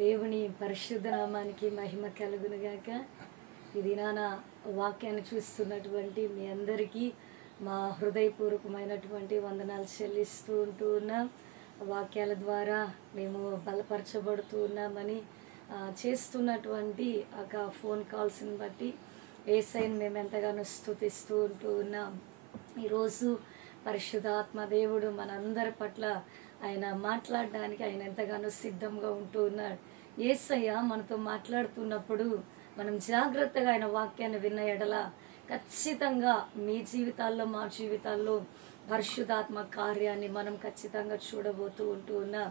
దేవుని పరిశుద్ధ నామానికి మహిమ కలుగునుగాక. ఈ దినాన వాక్యాన్ని చూస్తున్నటువంటి మీ అందరికీ మా హృదయపూర్వకమైనటువంటి వందనాలు చెల్లిస్తూ ఉన్నాం. వాక్యాల ద్వారా మేము బలపరచబడుతూ ఉన్నామని చేస్తున్నటువంటి ఒక ఫోన్ కాల్స్ని బట్టి యేసయ్యను మేము ఎంతగానో స్తుతిస్తూ ఉన్నాం. ఈరోజు పరిశుద్ధాత్మ దేవుడు మనందరి పట్ల ఆయన మాట్లాడడానికి ఆయన ఎంతగానో సిద్ధంగా ఉంటూ ఉన్నాడు. యేసయ్య మనతో మాట్లాడుతున్నప్పుడు మనం జాగ్రత్తగా ఆయన వాక్యాన్ని విన్న ఎడల ఖచ్చితంగా మీ జీవితాల్లో మా జీవితాల్లో పరిశుద్ధాత్మ కార్యాన్ని మనం ఖచ్చితంగా చూడబోతూ ఉన్నాం.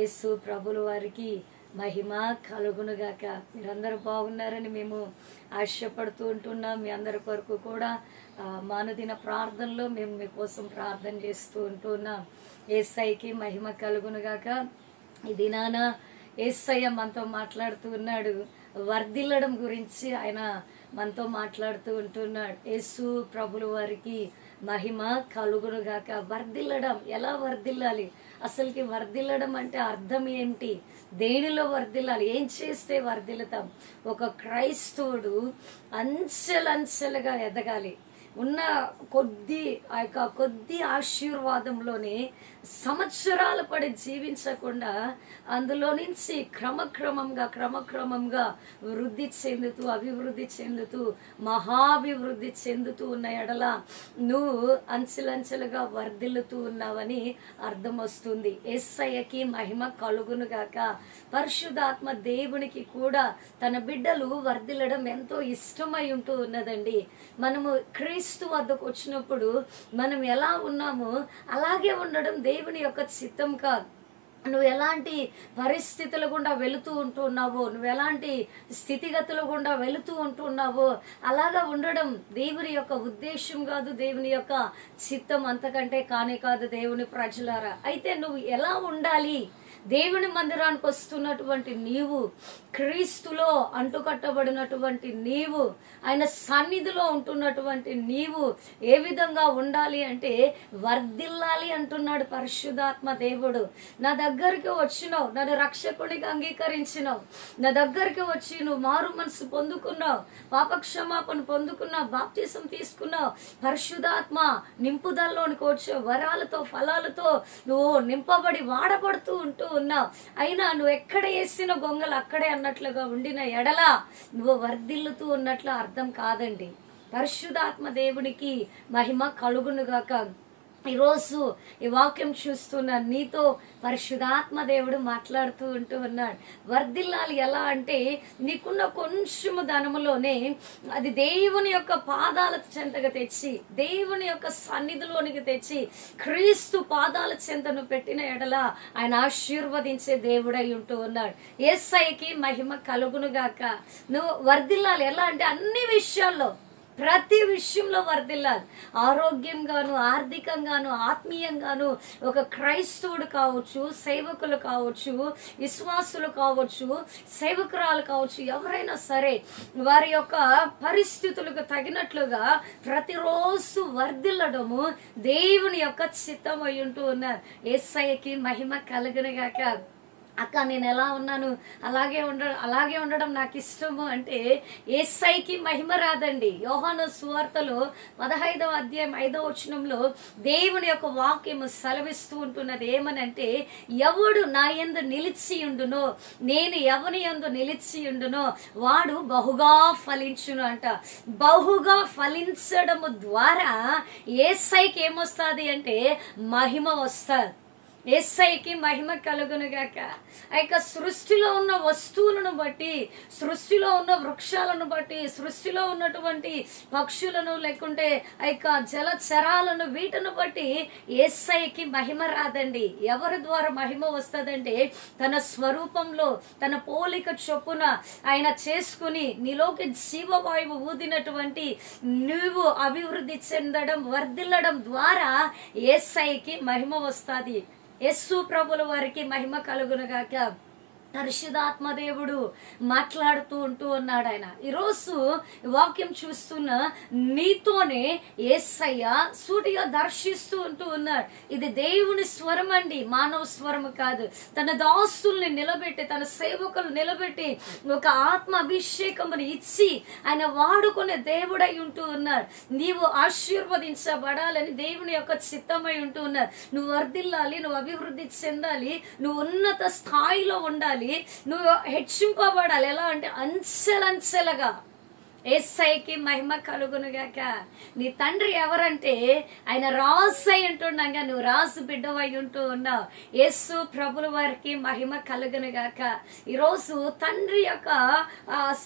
యేసు ప్రభుల వారికి మహిమ కలుగునుగాక. మీరందరూ బాగున్నారని మేము ఆశపడుతూ ఉంటున్నాం. మీ అందరి కొరకు కూడా మానుదిన ప్రార్థనలో మేము మీకోసం ప్రార్థన చేస్తూ ఉంటున్నాం. యేసయ్యకి మహిమ కలుగునుగాక. ఈ దినాన యేసయ్య మనతో మాట్లాడుతూ ఉన్నాడు. వర్ధిల్లడం గురించి ఆయన మనతో మాట్లాడుతూ ఉంటున్నాడు. యేసు ప్రభుల వారికి మహిమ కలుగునుగాక. వర్ధిల్లడం, ఎలా వర్ధిల్లాలి? అసలుకి వర్ధిల్లడం అంటే అర్థం ఏంటి? దేనిలో వర్ధిల్లాలి? ఏం చేస్తే వర్ధిల్లుతాం? ఒక క్రైస్తవుడు అంచెలంచెలుగా ఎదగాలి. ఉన్న కొద్ది ఆశీర్వాదంలోనే సంవత్సరాలు పడి జీవించకుండా అందులో నుంచి క్రమక్రమంగా వృద్ధి చెందుతూ అభివృద్ధి చెందుతూ మహాభివృద్ధి చెందుతూ ఉన్న ఎడల నువ్వు అంచెలంచెలుగా వర్ధిల్లుతూ ఉన్నావని అర్థం వస్తుంది. యేసయ్యకి మహిమ కలుగునుగాక. పరిశుద్ధాత్మ దేవునికి కూడా తన బిడ్డలు వర్ధిల్లడం ఎంతో ఇష్టమై ఉంటూ ఉన్నదండి. మనము క్రీస్తు వద్దకు వచ్చినప్పుడు మనం ఎలా ఉన్నామో అలాగే ఉండడం దేవుని యొక్క చిత్తం కాదు. నువ్వు ఎలాంటి పరిస్థితుల గుండా వెళుతూ ఉంటున్నావో, నువ్వు ఎలాంటి స్థితిగతుల గుండా వెళుతూ ఉంటున్నావో అలాగా ఉండడం దేవుని యొక్క ఉద్దేశం కాదు, దేవుని యొక్క చిత్తం అంతకంటే కానే కాదు. దేవుని ప్రజలారా, అయితే నువ్వు ఎలా ఉండాలి? దేవుని మందిరానికి వస్తున్నటువంటి నీవు, క్రీస్తులో అంటుకట్టబడినటువంటి నీవు, ఆయన సన్నిధిలో ఉంటున్నటువంటి నీవు ఏ విధంగా ఉండాలి అంటే వర్ధిల్లాలి అంటున్నాడు పరిశుద్ధాత్మ దేవుడు. నా దగ్గరికి వచ్చినావు, నన్ను రక్షకుడిగా అంగీకరించినావు, నా దగ్గరికి వచ్చి నువ్వు మారు మనసు పొందుకున్నావు, పాపక్షమాపణ పొందుకున్నావు, బాప్తిసం తీసుకున్నావు, పరిశుద్ధాత్మ నింపుదలలోనికి వచ్చావు, వరాలతో ఫలాలతో నువ్వు నింపబడి వాడబడుతూ ఉంటూ ఉన్నావు. అయినా నువ్వు ఎక్కడ వేసిన గొంగలు అక్కడే అన్నట్లుగా ఉండిన ఎడల నువ్వు వర్ధిల్లుతూ ఉన్నట్లు అర్థం కాదండి. పరిశుద్ధాత్మ దేవునికి మహిమ కలుగునుగాక. ఈరోజు ఈ వాక్యం చూస్తున్న నీతో పరిశుద్ధాత్మ దేవుడు మాట్లాడుతూ ఉన్నాడు. వర్ధిల్లాలి ఎలా అంటే నీకున్న కొంచెము ధనములోనే అది దేవుని యొక్క పాదాల చెంతగా తెచ్చి, దేవుని యొక్క సన్నిధిలోనికి తెచ్చి క్రీస్తు పాదాల చెంతను పెట్టిన ఎడల ఆయన ఆశీర్వదించే దేవుడై ఉంటూ ఉన్నాడు. యేసయ్యకి మహిమ కలుగునుగాక. నువ్వు వర్ధిల్లాలి ఎలా అంటే అన్ని విషయాల్లో, ప్రతి విషయంలో వర్ధిల్లాలి. ఆరోగ్యంగాను, ఆర్థికంగాను, ఆత్మీయంగాను. ఒక క్రైస్తవుడు కావచ్చు, సేవకులు కావచ్చు, విశ్వాసులు కావచ్చు, సేవకురాలు కావచ్చు, ఎవరైనా సరే వారి యొక్క పరిస్థితులకు తగినట్లుగా ప్రతిరోజు వర్ధిల్లడము దేవుని యొక్క చిత్తం అయి ఉంటూ ఉన్నారు. యేసయ్యకి మహిమ కలుగునుగాక. అక్క నేను ఎలా ఉన్నాను అలాగే ఉండడం నాకు ఇష్టము అంటే యేసయ్యకి మహిమ రాదండి. యోహాను సువార్తలో 15వ అధ్యాయం 5వ వచనంలో దేవుని యొక్క వాక్యము సెలవిస్తూ ఉంటున్నది ఏమనంటే, ఎవడు నా యందు నిలిచి ఉండునో, నేను ఎవని యందు నిలిచి ఉండునో వాడు బహుగా ఫలించును అంట. బహుగా ఫలించడము ద్వారా యేసయ్యకి ఏమొస్తుంది అంటే మహిమ వస్తుంది. యేసయ్యకి మహిమ కలుగునుగాక. ఆ యొక్క సృష్టిలో ఉన్న వస్తువులను బట్టి, సృష్టిలో ఉన్న వృక్షాలను బట్టి, సృష్టిలో ఉన్నటువంటి పక్షులను లేకుంటే ఆ యొక్క జలచరాలను వీటిని బట్టి యేసయ్యకి మహిమ రాదండి. ఎవరి ద్వారా మహిమ వస్తుందంటే తన స్వరూపంలో తన పోలిక చొప్పున ఆయన చేసుకుని నీలోకి జీవవాయువు ఊదినటువంటి నువ్వు అభివృద్ధి చెందడం, వర్ధిల్లడం ద్వారా యేసయ్యకి మహిమ వస్తుంది. యేసు ప్రభుల వారికి మహిమ కలుగునుగాక. పరిశుద్ధాత్మ దేవుడు మాట్లాడుతూ ఉన్నాడు. ఆయన ఈరోజు వాక్యం చూస్తున్న నీతోనే యేసయ్య సూటిగా దర్శిస్తూ ఉన్నాడు. ఇది దేవుని స్వరం అండి, మానవ స్వరం కాదు. తన దాసుల్ని నిలబెట్టి, తన సేవకులు నిలబెట్టి ఒక ఆత్మ అభిషేకమును ఇచ్చి ఆయన వాడుకునే దేవుడై ఉన్నాడు. నీవు ఆశీర్వదించబడాలని దేవుని యొక్క చిత్తమై ఉన్నాడు. నువ్వు వర్ధిల్లాలి, నువ్వు అభివృద్ధి చెందాలి, నువ్వు ఉన్నత స్థాయిలో ఉండాలి, నువ్వు హెచ్చింపబడాలి. ఎలా అంటే అంచెలంచెలుగా. యేసయ్యకి మహిమ కలుగునుగాక. నీ తండ్రి ఎవరంటే ఆయన రాజు అయి ఉంటుండగా నువ్వు రాజు బిడ్డవై ఉన్నావు. యేసు ప్రభుల వారికి మహిమ కలుగునుగాక. ఈరోజు తండ్రి యొక్క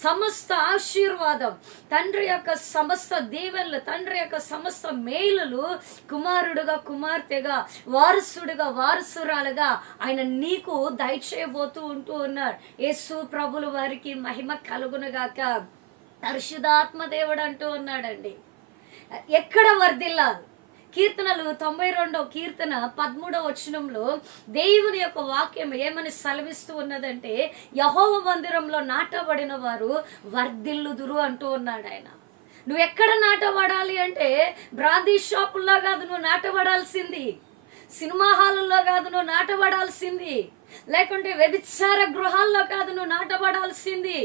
సమస్త ఆశీర్వాదం, తండ్రి యొక్క సమస్త దీవెనలు, తండ్రి యొక్క సమస్త మేలులు కుమారుడుగా, కుమార్తెగా, వారసుడుగా, వారసురాలుగా ఆయన నీకు దయచేయబోతూ ఉన్నాడు. యేసు ప్రభుల వారికి మహిమ కలుగునుగాక. పరిశుద్ధాత్మ దేవుడు అంటూ ఉన్నాడండి, ఎక్కడ వర్ధిల్లాలి. కీర్తనలు 92వ కీర్తన 13వ వచనంలో దేవుని యొక్క వాక్యం ఏమని సెలవిస్తూ ఉన్నదంటే, యెహోవా మందిరంలో నాటబడిన వారు వర్ధిల్లుదురు అంటూ ఉన్నాడు ఆయన. నువ్వు ఎక్కడ నాటబడాలి అంటే బ్రాందీ షాపుల్లో కాదు నువ్వు నాటబడాల్సింది, సినిమా హాలుల్లో కాదు నువ్వు నాటబడాల్సింది, లేకుంటే వ్యభిచార గృహాల్లో కాదు నువ్వు నాటబడాల్సింది.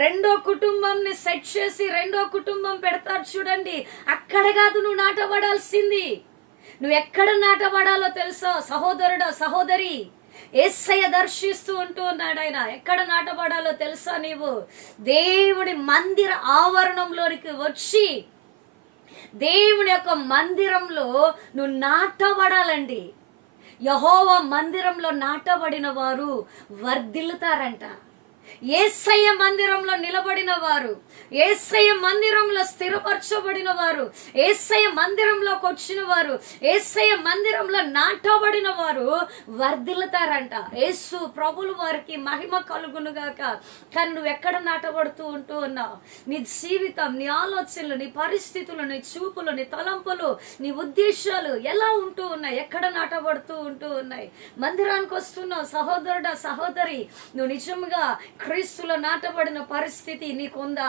రెండో కుటుంబంని సెట్ చేసి రెండో కుటుంబం పెడతారు చూడండి, అక్కడ కాదు నువ్వు నాటబడాల్సింది. నువ్వు ఎక్కడ నాటబడాలో తెలుసా సహోదరుడా, సహోదరి? యేసయ్య దర్శిస్తూ ఉన్నాడు ఆయన. ఎక్కడ నాటబడాలో తెలుసా? నీవు దేవుడి మందిర ఆవరణంలోనికి వచ్చి దేవుని యొక్క మందిరంలో నువ్వు నాటబడాలండి. యెహోవా మందిరంలో నాటబడిన వారు వర్ధిల్లుతారంట. యేసయ్య మందిరంలో నిలబడిన వారు, యేసయ్య మందిరంలో స్థిరపరచబడిన వారు, యేసయ్య మందిరంలోకి వచ్చిన వారు, యేసయ్య మందిరంలో నాటబడిన వారు వర్ధిల్లుతారంట. యేసు ప్రభుల వారికి మహిమ కలుగునుగాక. కానీ నువ్వు ఎక్కడ నాటబడుతూ ఉన్నావు? నీ జీవితం, నీ ఆలోచనలు, నీ పరిస్థితులు, నీ చూపులు, నీ తలంపులు, నీ ఉద్దేశాలు ఎలా ఉంటూ ఉన్నాయి? ఎక్కడ నాటబడుతూ ఉన్నాయి? మందిరానికి వస్తున్నావు సహోదరుడా, సహోదరి, నువ్వు నిజంగా క్రీస్తులో నాటబడిన పరిస్థితి నీకుందా?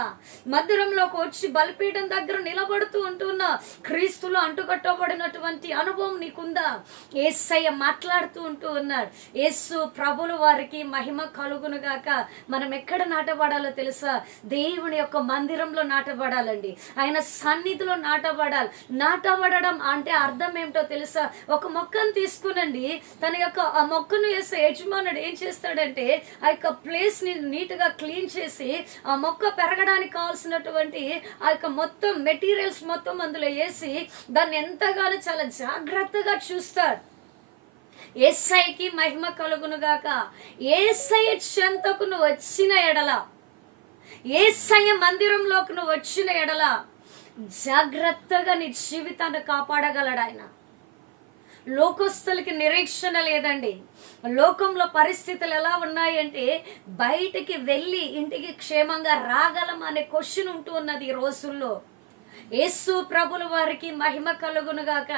మందిరంలోకి వచ్చి బలిపీఠం దగ్గర నిలబడుతూ ఉంటున్నా క్రీస్తులో అంటుకట్టబడినటువంటి అనుభవం నీకుందా? యేసయ్య మాట్లాడుతూ ఉన్నాడు. యేసు ప్రభుల వారికి మహిమ కలుగునుగాక. మనం ఎక్కడ నాటబడాలో తెలుసా? దేవుని యొక్క మందిరంలో నాటబడాలండి, ఆయన సన్నిధిలో నాటబడాలి. నాటబడడం అంటే అర్థం ఏమిటో తెలుసా? ఒక మొక్కను తీసుకునండి, తన యొక్క ఆ మొక్కను వేసే యజమానుడు ఏం చేస్తాడంటే ఆ యొక్క ప్లేస్ ని నీట్ గా క్లీన్ చేసి ఆ మొక్క పెరగడానికి కావాల్సినటువంటి ఆ యొక్క మొత్తం మెటీరియల్స్ మొత్తం అందులో వేసి దాన్ని ఎంతగానో చాలా జాగ్రత్తగా చూస్తాడు. యేసయ్యకి మహిమ కలుగునుగాక. యేసయ్య చెంతకు నువ్వు వచ్చిన ఎడల, యేసయ్య మందిరంలోకి నువ్వు వచ్చిన ఎడల జాగ్రత్తగా నీ జీవితాన్ని కాపాడగలడు ఆయన. లోకస్తులకి నిరీక్షణ లేదండి. లోకంలో పరిస్థితులు ఎలా ఉన్నాయంటే బయటికి వెళ్ళి ఇంటికి క్షేమంగా రాగలం అనే క్వశ్చన్ ఉంటూ ఉన్నది ఈ రోజుల్లో. యేసు ప్రభుల వారికి మహిమ కలుగునుగాక.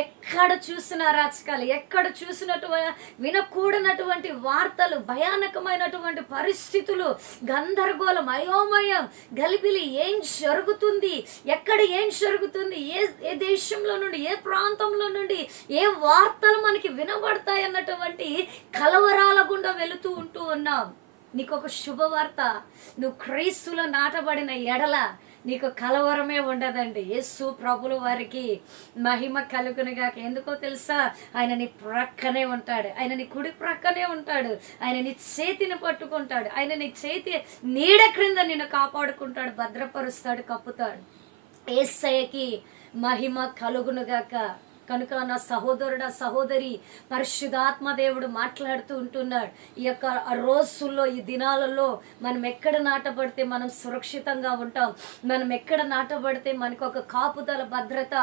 ఎక్కడ చూసిన రాజకాలు, ఎక్కడ చూసినటువంటి వినకూడనటువంటి వార్తలు, భయానకమైనటువంటి పరిస్థితులు, గందరగోళం, అయోమయం, గలిబిలి, ఏం జరుగుతుంది, ఎక్కడ ఏం జరుగుతుంది, ఏ దేశంలో నుండి, ఏ ప్రాంతంలో నుండి ఏ వార్తలు మనకి వినబడతాయి అన్నటువంటి కలవరాల గుండా వెళుతూ ఉన్నాం. నీకు ఒక శుభవార్త, నువ్వు క్రీస్తులో నాటబడిన ఎడల నీకు కలవరమే ఉండదండి. యేసు ప్రభుల వారికి మహిమ కలుగునుగాక. ఎందుకో తెలుసా? ఆయన నీ ప్రక్కనే ఉంటాడు, ఆయన నీ కుడి ప్రక్కనే ఉంటాడు, ఆయన నీ చేతిని పట్టుకుంటాడు, ఆయన నీ చేతి నీడ క్రింద నిన్ను కాపాడుకుంటాడు, భద్రపరుస్తాడు, కప్పుతాడు. యేసయ్యకి మహిమ కలుగునుగాక. కనుక నా సహోదరుడా, సహోదరి, పరిశుద్ధాత్మ దేవుడు మాట్లాడుతూ ఉంటున్నాడు. ఈ యొక్క రోజుల్లో, ఈ దినాలలో మనం ఎక్కడ నాటబడితే మనం సురక్షితంగా ఉంటాం, మనం ఎక్కడ నాటబడితే మనకు ఒక కాపుదల, భద్రత,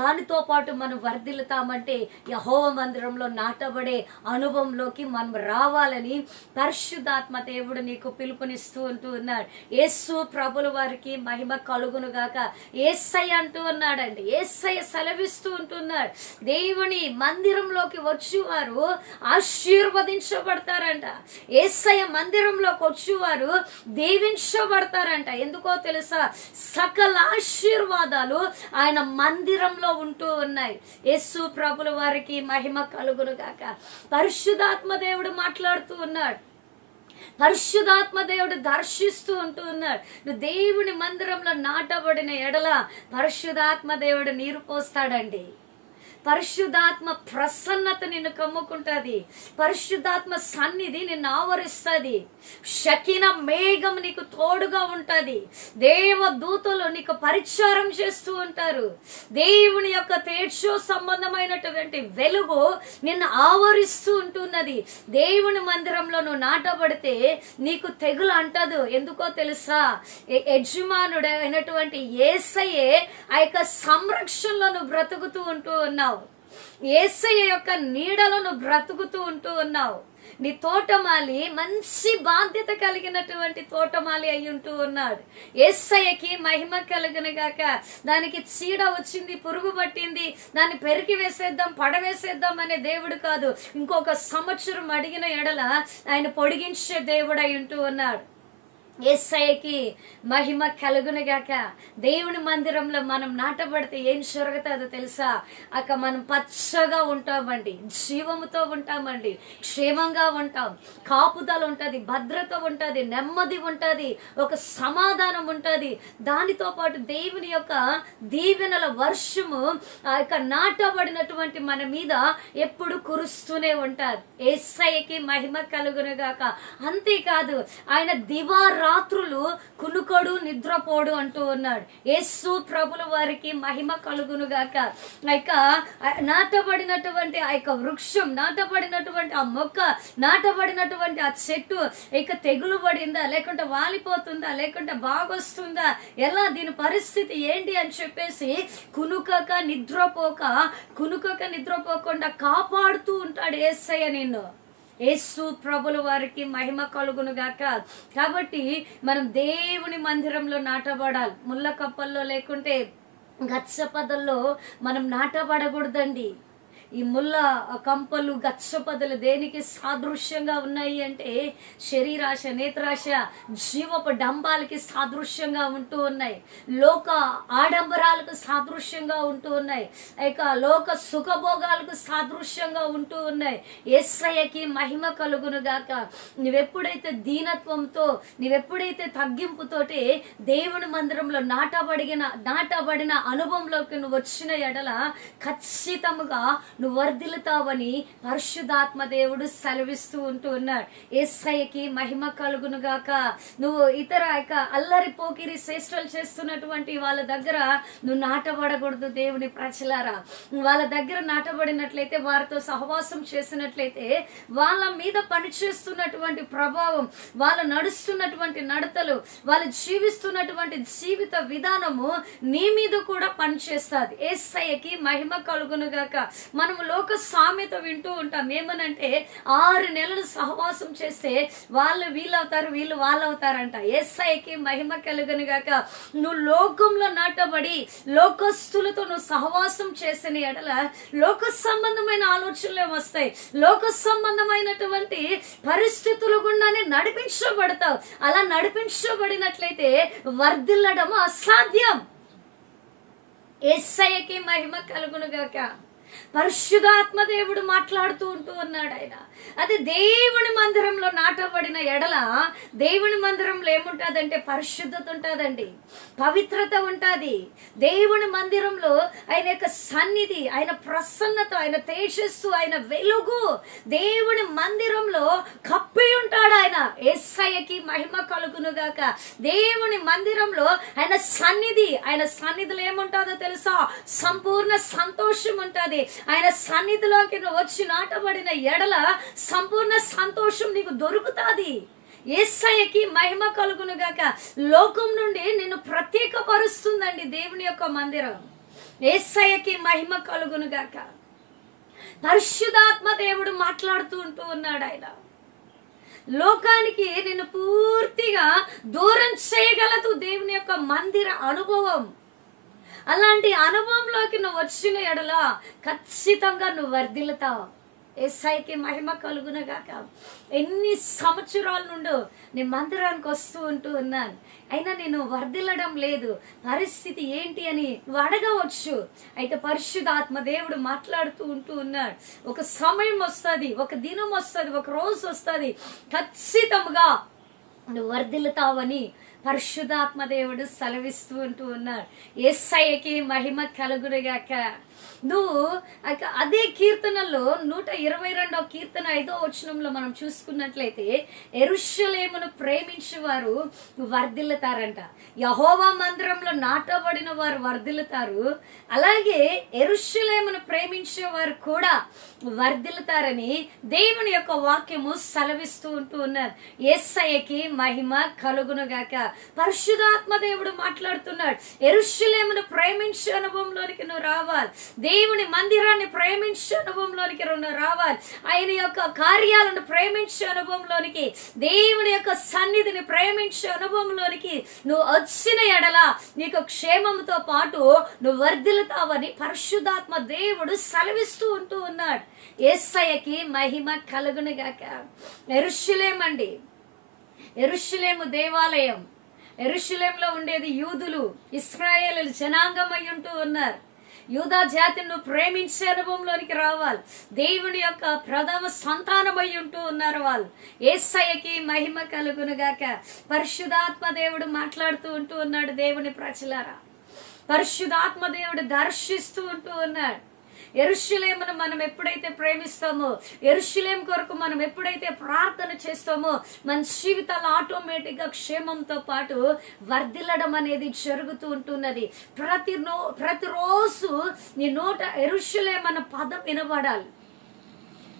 దానితో పాటు మనం వర్ధిల్లుతామంటే యెహోవా మందిరంలో నాటబడే అనుభవంలోకి మనం రావాలని పరిశుద్ధాత్మ దేవుడు నీకు పిలుపునిస్తూ ఉన్నాడు. యేసు ప్రభుల వారికి మహిమ కలుగునుగాక. యేసయ్య అంటూ ఉన్నాడండి, యేసయ్య సెలవిస్తూ అంటున్నాడు, దేవుని మందిరంలోకి వచ్చేవారు ఆశీర్వదించబడతారంట. యేసయ్య మందిరంలోకి వచ్చేవారు దీవించబడతారంట. ఎందుకో తెలుసా? సకల ఆశీర్వాదాలు ఆయన మందిరంలో ఉంటూ ఉన్నాయి. యేసు ప్రభుల వారికి మహిమ కలుగును గాక. పరిశుద్ధాత్మ దేవుడు మాట్లాడుతూ ఉన్నాడు, పరిశుద్ధాత్మ దేవుడు దర్శిస్తూ ఉంటూ ఉన్నాడు. నువ్వు దేవుని మందిరంలో నాటబడిన ఎడల పరిశుద్ధాత్మ దేవుడు నీరు పోస్తాడండి. పరిశుద్ధాత్మ ప్రసన్నత నిన్ను కమ్ముకుంటుంది. పరిశుద్ధాత్మ సన్నిధి నిన్ను ఆవరిస్తుంది. షకిన మేఘం నీకు తోడుగా ఉంటుంది. దేవదూతలు నీకు పరిచారం చేస్తూ ఉంటారు. దేవుని యొక్క తేజో సంబంధమైనటువంటి వెలుగు నిన్ను ఆవరిస్తూ ఉంటున్నది. దేవుని మందిరంలో నువ్వు నాటబడితే నీకు తెగులు అంటదు. ఎందుకో తెలుసా? యజమానుడు అయినటువంటి యేసయ్యే ఆ యొక్క సంరక్షణలో నువ్వు బ్రతుకుతూ ఉంటూ ఉన్నావు. యేసయ్య యొక్క నీడలో నువ్వు బ్రతుకుతూ ఉంటూ ఉన్నావు. నీ తోటమాలి మంచి బాధ్యత కలిగినటువంటి తోటమాలి అయి ఉంటూ ఉన్నాడు. యేసయ్యకి మహిమ కలుగును గాక. దానికి చీడ వచ్చింది, పురుగు పట్టింది, దాన్ని పెరికి వేసేద్దాం, పడవేసేద్దాం అనే దేవుడు కాదు. ఇంకొక సంవత్సరం అడిగిన ఎడల ఆయన పొడిగించే దేవుడు అయి ఉంటూ ఉన్నాడు. యేసయ్యకి మహిమ కలుగును గాక. దేవుని మందిరంలో మనం నాటబడితే ఏం జరుగుతుందో తెలుసా? అక్క మనం పచ్చగా ఉంటామండి, జీవముతో ఉంటామండి, క్షేమంగా ఉంటాం, కాపుదల ఉంటుంది, భద్రత ఉంటుంది, నెమ్మది ఉంటుంది, ఒక సమాధానం ఉంటుంది. దానితో పాటు దేవుని యొక్క దీవెనల వర్షము ఆ యొక్క నాటబడినటువంటి మన మీద ఎప్పుడు కురుస్తూనే ఉంటారు. యేసయ్యకి మహిమ కలుగును గాక. అంతేకాదు, ఆయన దివారాత్రులు కునుకొడు నిద్రపోడు అంటూ ఉన్నాడు. యేసు ప్రభుల వారికి మహిమ కలుగును గాక. ఇక నాటబడినటువంటి ఆ యొక్క వృక్షం, నాటబడినటువంటి ఆ మొక్క, నాటబడినటువంటి ఆ చెట్టు ఇక తెగులు పడిందా, లేకుంటే వాలిపోతుందా, లేకుంటే బాగొస్తుందా, ఎలా దీని పరిస్థితి ఏంటి అని చెప్పేసి కునుకక నిద్రపోకుండా కాపాడుతూ ఉంటాడు యేసయ్య నిన్ను. యేసు ప్రభుల వారికి మహిమ కలుగును గాక. కాబట్టి మనం దేవుని మందిరంలో నాటబడాలి. ముళ్ళ కప్పల్లో లేకుంటే గచ్చపదల్లో మనం నాటబడకూడదండి. ఈ ముళ్ళ కంపలు, గచ్చపదలు దేనికి సాదృశ్యంగా ఉన్నాయి అంటే శరీరాశ, నేత్రాశ, జీవపు డంబాలకి సాదృశ్యంగా ఉంటూ ఉన్నాయి. లోక ఆడంబరాలకు సాదృశ్యంగా ఉంటూ ఉన్నాయి. ఇక లోక సుఖభోగాలకు సాదృశ్యంగా ఉంటూ ఉన్నాయి. యేసయ్యకి మహిమ కలుగును గాక. నువ్వెప్పుడైతే దీనత్వంతో, నువ్వెప్పుడైతే తగ్గింపుతోటి దేవుని మందిరంలో నాటబడిన అనుభవంలోకి నువ్వు వచ్చిన ఎడల ఖచ్చితంగా నువ్వు వర్ధిల్లుతావని పరిశుద్ధాత్మ దేవుడు సెలవిస్తూ ఉంటూ ఉన్నాడు. యేసయ్యకి మహిమ కలుగును గాక. నువ్వు ఇతర అల్లరి పోకిరి శ్రేష్టలు చేస్తున్నటువంటి వాళ్ళ దగ్గర నువ్వు నాటబడకూడదు. దేవుని ప్రజలారా, వాళ్ళ దగ్గర నాటబడినట్లయితే, వారితో సహవాసం చేసినట్లయితే వాళ్ళ మీద పనిచేస్తున్నటువంటి ప్రభావం, వాళ్ళు నడుస్తున్నటువంటి నడతలు, వాళ్ళు జీవిస్తున్నటువంటి జీవిత విధానము నీ మీద కూడా పనిచేస్తుంది. యేసయ్యకి మహిమ కలుగును గాక. మనము లోక సామెత వింటూ ఉంటాం. ఏమనంటే 6 నెలలు సహవాసం చేస్తే వాళ్ళు వీళ్ళవుతారు, వీళ్ళు వాళ్ళవుతారంట. యేసయ్యకి మహిమ కలుగును గాక. నువ్వు లోకంలో నాటబడి లోకస్తులతో నువ్వు సహవాసం చేసిన ఎడల లోక సంబంధమైన ఆలోచనలే వస్తాయి. లోక సంబంధమైనటువంటి పరిస్థితులు గుండానే నడిపించబడతావు. అలా నడిపించబడినట్లయితే వర్ధిల్లడం అసాధ్యం. యేసయ్యకి మహిమ కలుగును గాక. పరిశుద్ధాత్మ దేవుడు మాట్లాడుతూ ఉంటూ ఉన్నాడు. ఆయన అది దేవుని మందిరంలో నాటబడిన ఎడల, దేవుని మందిరంలో ఏముంటుందంటే పరిశుద్ధత ఉంటుందండి, పవిత్రత ఉంటుంది. దేవుని మందిరంలో ఆయన యొక్క సన్నిధి, ఆయన ప్రసన్నత, ఆయన తేజస్సు, ఆయన వెలుగు దేవుని మందిరంలో కప్పి ఉంటాడు. ఆయన యేసయ్యకి మహిమ కలుగును గాక. దేవుని మందిరంలో ఆయన సన్నిధిలో ఏముంటుందో తెలుసా? సంపూర్ణ సంతోషం ఉంటుంది. ఆయన సన్నిధిలోకి నువ్వు వచ్చి నాటబడిన ఎడల సంపూర్ణ సంతోషం నీకు దొరుకుతుంది. యేసయ్యకి మహిమ కలుగును గాక. లోకం నుండి నిన్ను ప్రత్యేకపరుస్తుందండి దేవుని యొక్క మందిరం. యేసయ్యకి మహిమ కలుగును గాక. పరిశుద్ధాత్మ దేవుడు మాట్లాడుతూ ఉంటూ ఉన్నాడు. ఆయన లోకానికి నిన్ను పూర్తిగా దూరం చేయగలదు దేవుని యొక్క మందిర అనుభవం. అలాంటి అనుభవంలోకి నువ్వు వచ్చిన ఎడల ఖచ్చితంగా నువ్వు వర్ధిల్లుతావు. యేసయ్యకి మహిమ కలుగునగాక. ఎన్ని సంవత్సరాల నుండి నేను మందిరానికి వస్తూ ఉన్నాను, అయినా నేను వర్ధిల్లడం లేదు, పరిస్థితి ఏంటి అని నువ్వు అడగవచ్చు. అయితే పరిశుద్ధాత్మ దేవుడు మాట్లాడుతూ ఉన్నాడు. ఒక సమయం వస్తుంది, ఒక దినం వస్తుంది, ఒక రోజు వస్తుంది, ఖచ్చితంగా నువ్వు వర్ధిల్లుతావని పరిశుద్ధాత్మ దేవుడు సెలవిస్తూ ఉన్నాడు. యేసయ్యకి మహిమ కలుగునుగాక. నువ్వు అదే కీర్తనలో 122వ కీర్తన 5వ వచనంలో మనం చూసుకున్నట్లయితే యెరూషలేమును ప్రేమించేవారు వర్ధిల్లుతారంట. యెహోవా మందిరంలో నాటబడిన వారు వర్ధిల్లుతారు, అలాగే యెరూషలేమును ప్రేమించేవారు కూడా వర్ధిల్లుతారని దేవుని యొక్క వాక్యము సెలవిస్తూ ఉన్నారు. యేసయ్యకి మహిమ కలుగునుగాక. పరిశుద్ధాత్మ దేవుడు మాట్లాడుతున్నాడు. యెరూషలేమును ప్రేమించే అనుభవంలోనికి నువ్వు రావాలి, దేవుని మందిరాన్ని ప్రేమించే అనుభవంలోనికి రావాలి, ఆయన యొక్క కార్యాలను ప్రేమించే అనుభవంలోనికి, దేవుని యొక్క సన్నిధిని ప్రేమించే అనుభవంలోనికి నువ్వు వచ్చిన ఎడల నీకు క్షేమంతో పాటు నువ్వు వర్ధిల్లుతావని పరిశుద్ధాత్మ దేవుడు సెలవిస్తూ ఉన్నాడు. యేసయ్యకి మహిమ కలుగునుగాక. యెరూషలేము అండి, యెరూషలేము దేవాలయం. యెరూషలేములో ఉండేది యూదులు, ఇశ్రాయేలు జనాంగం అయి ఉన్నారు. యూదా జాతిని ప్రేమించే అనుభవంలోనికి రావాలి, దేవుని యొక్క ప్రథమ సంతానమై ఉన్నారు వాళ్ళు. యేసయ్యకి మహిమ కలుగునుగాక. పరిశుద్ధాత్మ దేవుడు మాట్లాడుతూ ఉన్నాడు. దేవుని ప్రజలారా, పరిశుద్ధాత్మ దేవుడు దర్శిస్తూ ఉన్నాడు. యెరూషలేమును మనం ఎప్పుడైతే ప్రేమిస్తామో, యెరూషలేము కొరకు మనం ఎప్పుడైతే ప్రార్థన చేస్తామో, మన జీవితాలు ఆటోమేటిక్గా క్షేమంతో పాటు వర్ధిల్లడం అనేది జరుగుతూ ఉంటున్నది. ప్రతిరోజు నీ నోట యెరూషలేము అన్న పదం వినబడాలి.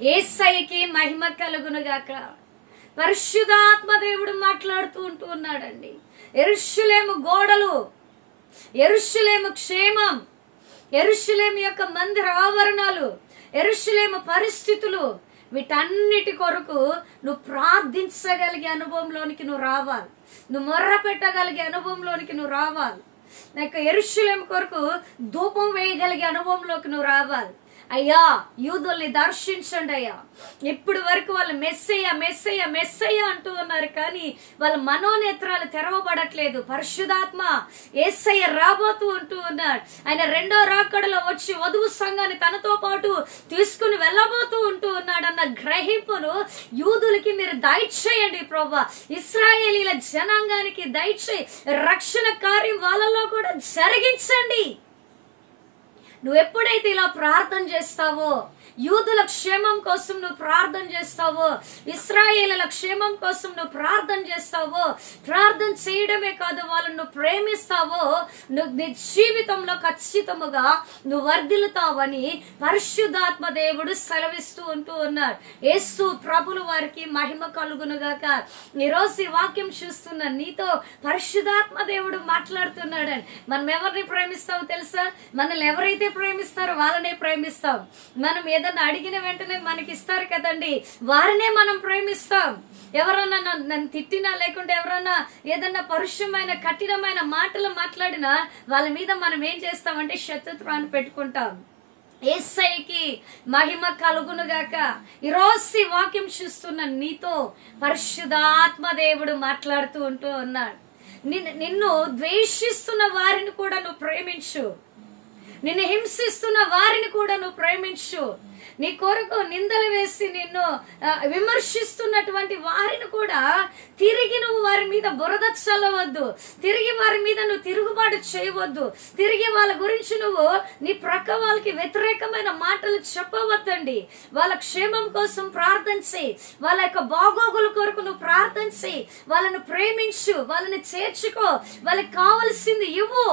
యేసయ్యకి మహిమ కలుగునుగాక. పరిశుద్ధాత్మ దేవుడు మాట్లాడుతూ ఉన్నాడండి. యెరూషలేము గోడలు, యెరూషలేము క్షేమం, యెరూషలేము యొక్క మందిర ఆవరణాలు, యెరూషలేము పరిస్థితులు, వీటన్నిటి కొరకు నువ్వు ప్రార్థించగలిగే అనుభవంలోనికి నువ్వు రావాలి, నువ్వు మొర్ర పెట్టగలిగే అనుభవంలోనికి నువ్వు రావాలి. యెరూషలేము కొరకు ధూపం వేయగలిగే అనుభవంలోకి నువ్వు రావాలి. అయ్యా, యూదుల్ని దర్శించండి అయ్యా. ఇప్పటి వరకు వాళ్ళు మెస్సయ్య మెస్సయ్య మెస్సయ్య అంటూ ఉన్నారు, కానీ వాళ్ళ మనోనేత్రాలు తెరవబడట్లేదు. పరిశుద్ధాత్మ యేసయ్య రాబోతూ ఉన్నాడు. ఆయన రెండో రాకడలో వచ్చి వధువు సంఘాన్ని తనతో పాటు తీసుకుని వెళ్ళబోతూ ఉన్నాడు అన్న గ్రహింపును యూదులకి మీరు దయచేయండి ప్రభువా. ఇశ్రాయేలీల జనాంగానికి దయచేయి, రక్షణ కార్యం వాళ్ళలో కూడా జరిగించండి. నువ్వు ఎప్పుడైతే ఇలా ప్రార్థన చేస్తావో, యూదుల క్షేమం కోసం నువ్వు ప్రార్థన చేస్తావో, ఇశ్రాయేలుల క్షేమం కోసం నువ్వు ప్రార్థన చేస్తావో, ప్రార్థన చేయడమే కాదు వాళ్ళను నువ్వు ప్రేమిస్తావో, నువ్వు నీ జీవితంలో ఖచ్చితంగా నువ్వు వర్ధిల్లుతావని పరిశుద్ధాత్మ దేవుడు సెలవిస్తూ ఉన్నాడు. యేసు ప్రభులు వారికి మహిమ కలుగునుగాక. ఈరోజు ఈ వాక్యం చూస్తున్న నీతో పరిశుద్ధాత్మ దేవుడు మాట్లాడుతున్నాడని. మనం ఎవరిని ప్రేమిస్తామో తెలుసా? మనల్ని ఎవరైతే ప్రేమిస్తారో వాళ్ళనే ప్రేమిస్తాం. మనం ఏదైనా అడిగిన వెంటనే మనకి ఇస్తారు కదండి, వారినే మనం ప్రేమిస్తాం. ఎవరన్నా నన్ను తిట్టినా, లేకుంటే ఎవరన్నా ఏదన్నా పరుషమైన కఠినమైన మాటలు మాట్లాడినా వాళ్ళ మీద మనం ఏం చేస్తామంటే శత్రుత్వాన్ని పెట్టుకుంటాం. యేసయ్యకి మహిమ కలుగునుగాక. ఈరోజు వాక్యం చూస్తున్న నీతో పరిశుద్ధాత్మ దేవుడు మాట్లాడుతూ ఉన్నాడు. నిన్ను ద్వేషిస్తున్న వారిని కూడా నువ్వు ప్రేమించు, నిన్ను హింసిస్తున్న వారిని కూడా నువ్వు ప్రేమించు, నీ కొరకు నిందలు వేసి నిన్ను విమర్శిస్తున్నటువంటి వారిని కూడా తిరిగి నువ్వు వారి మీద బురద చల్లవద్దు, తిరిగి వారి మీద నువ్వు తిరుగుబాటు చేయవద్దు, తిరిగి వాళ్ళ గురించి నువ్వు నీ ప్రక్క వాళ్ళకి వ్యతిరేకమైన మాటలు చెప్పవద్దండి. వాళ్ళ క్షేమం కోసం ప్రార్థన చేయి, వాళ్ళ యొక్క బాగోగుల కొరకు నువ్వు ప్రార్థన చేయి, వాళ్ళను ప్రేమించు, వాళ్ళని చేర్చుకో, వాళ్ళకి కావలసింది ఇవ్వు.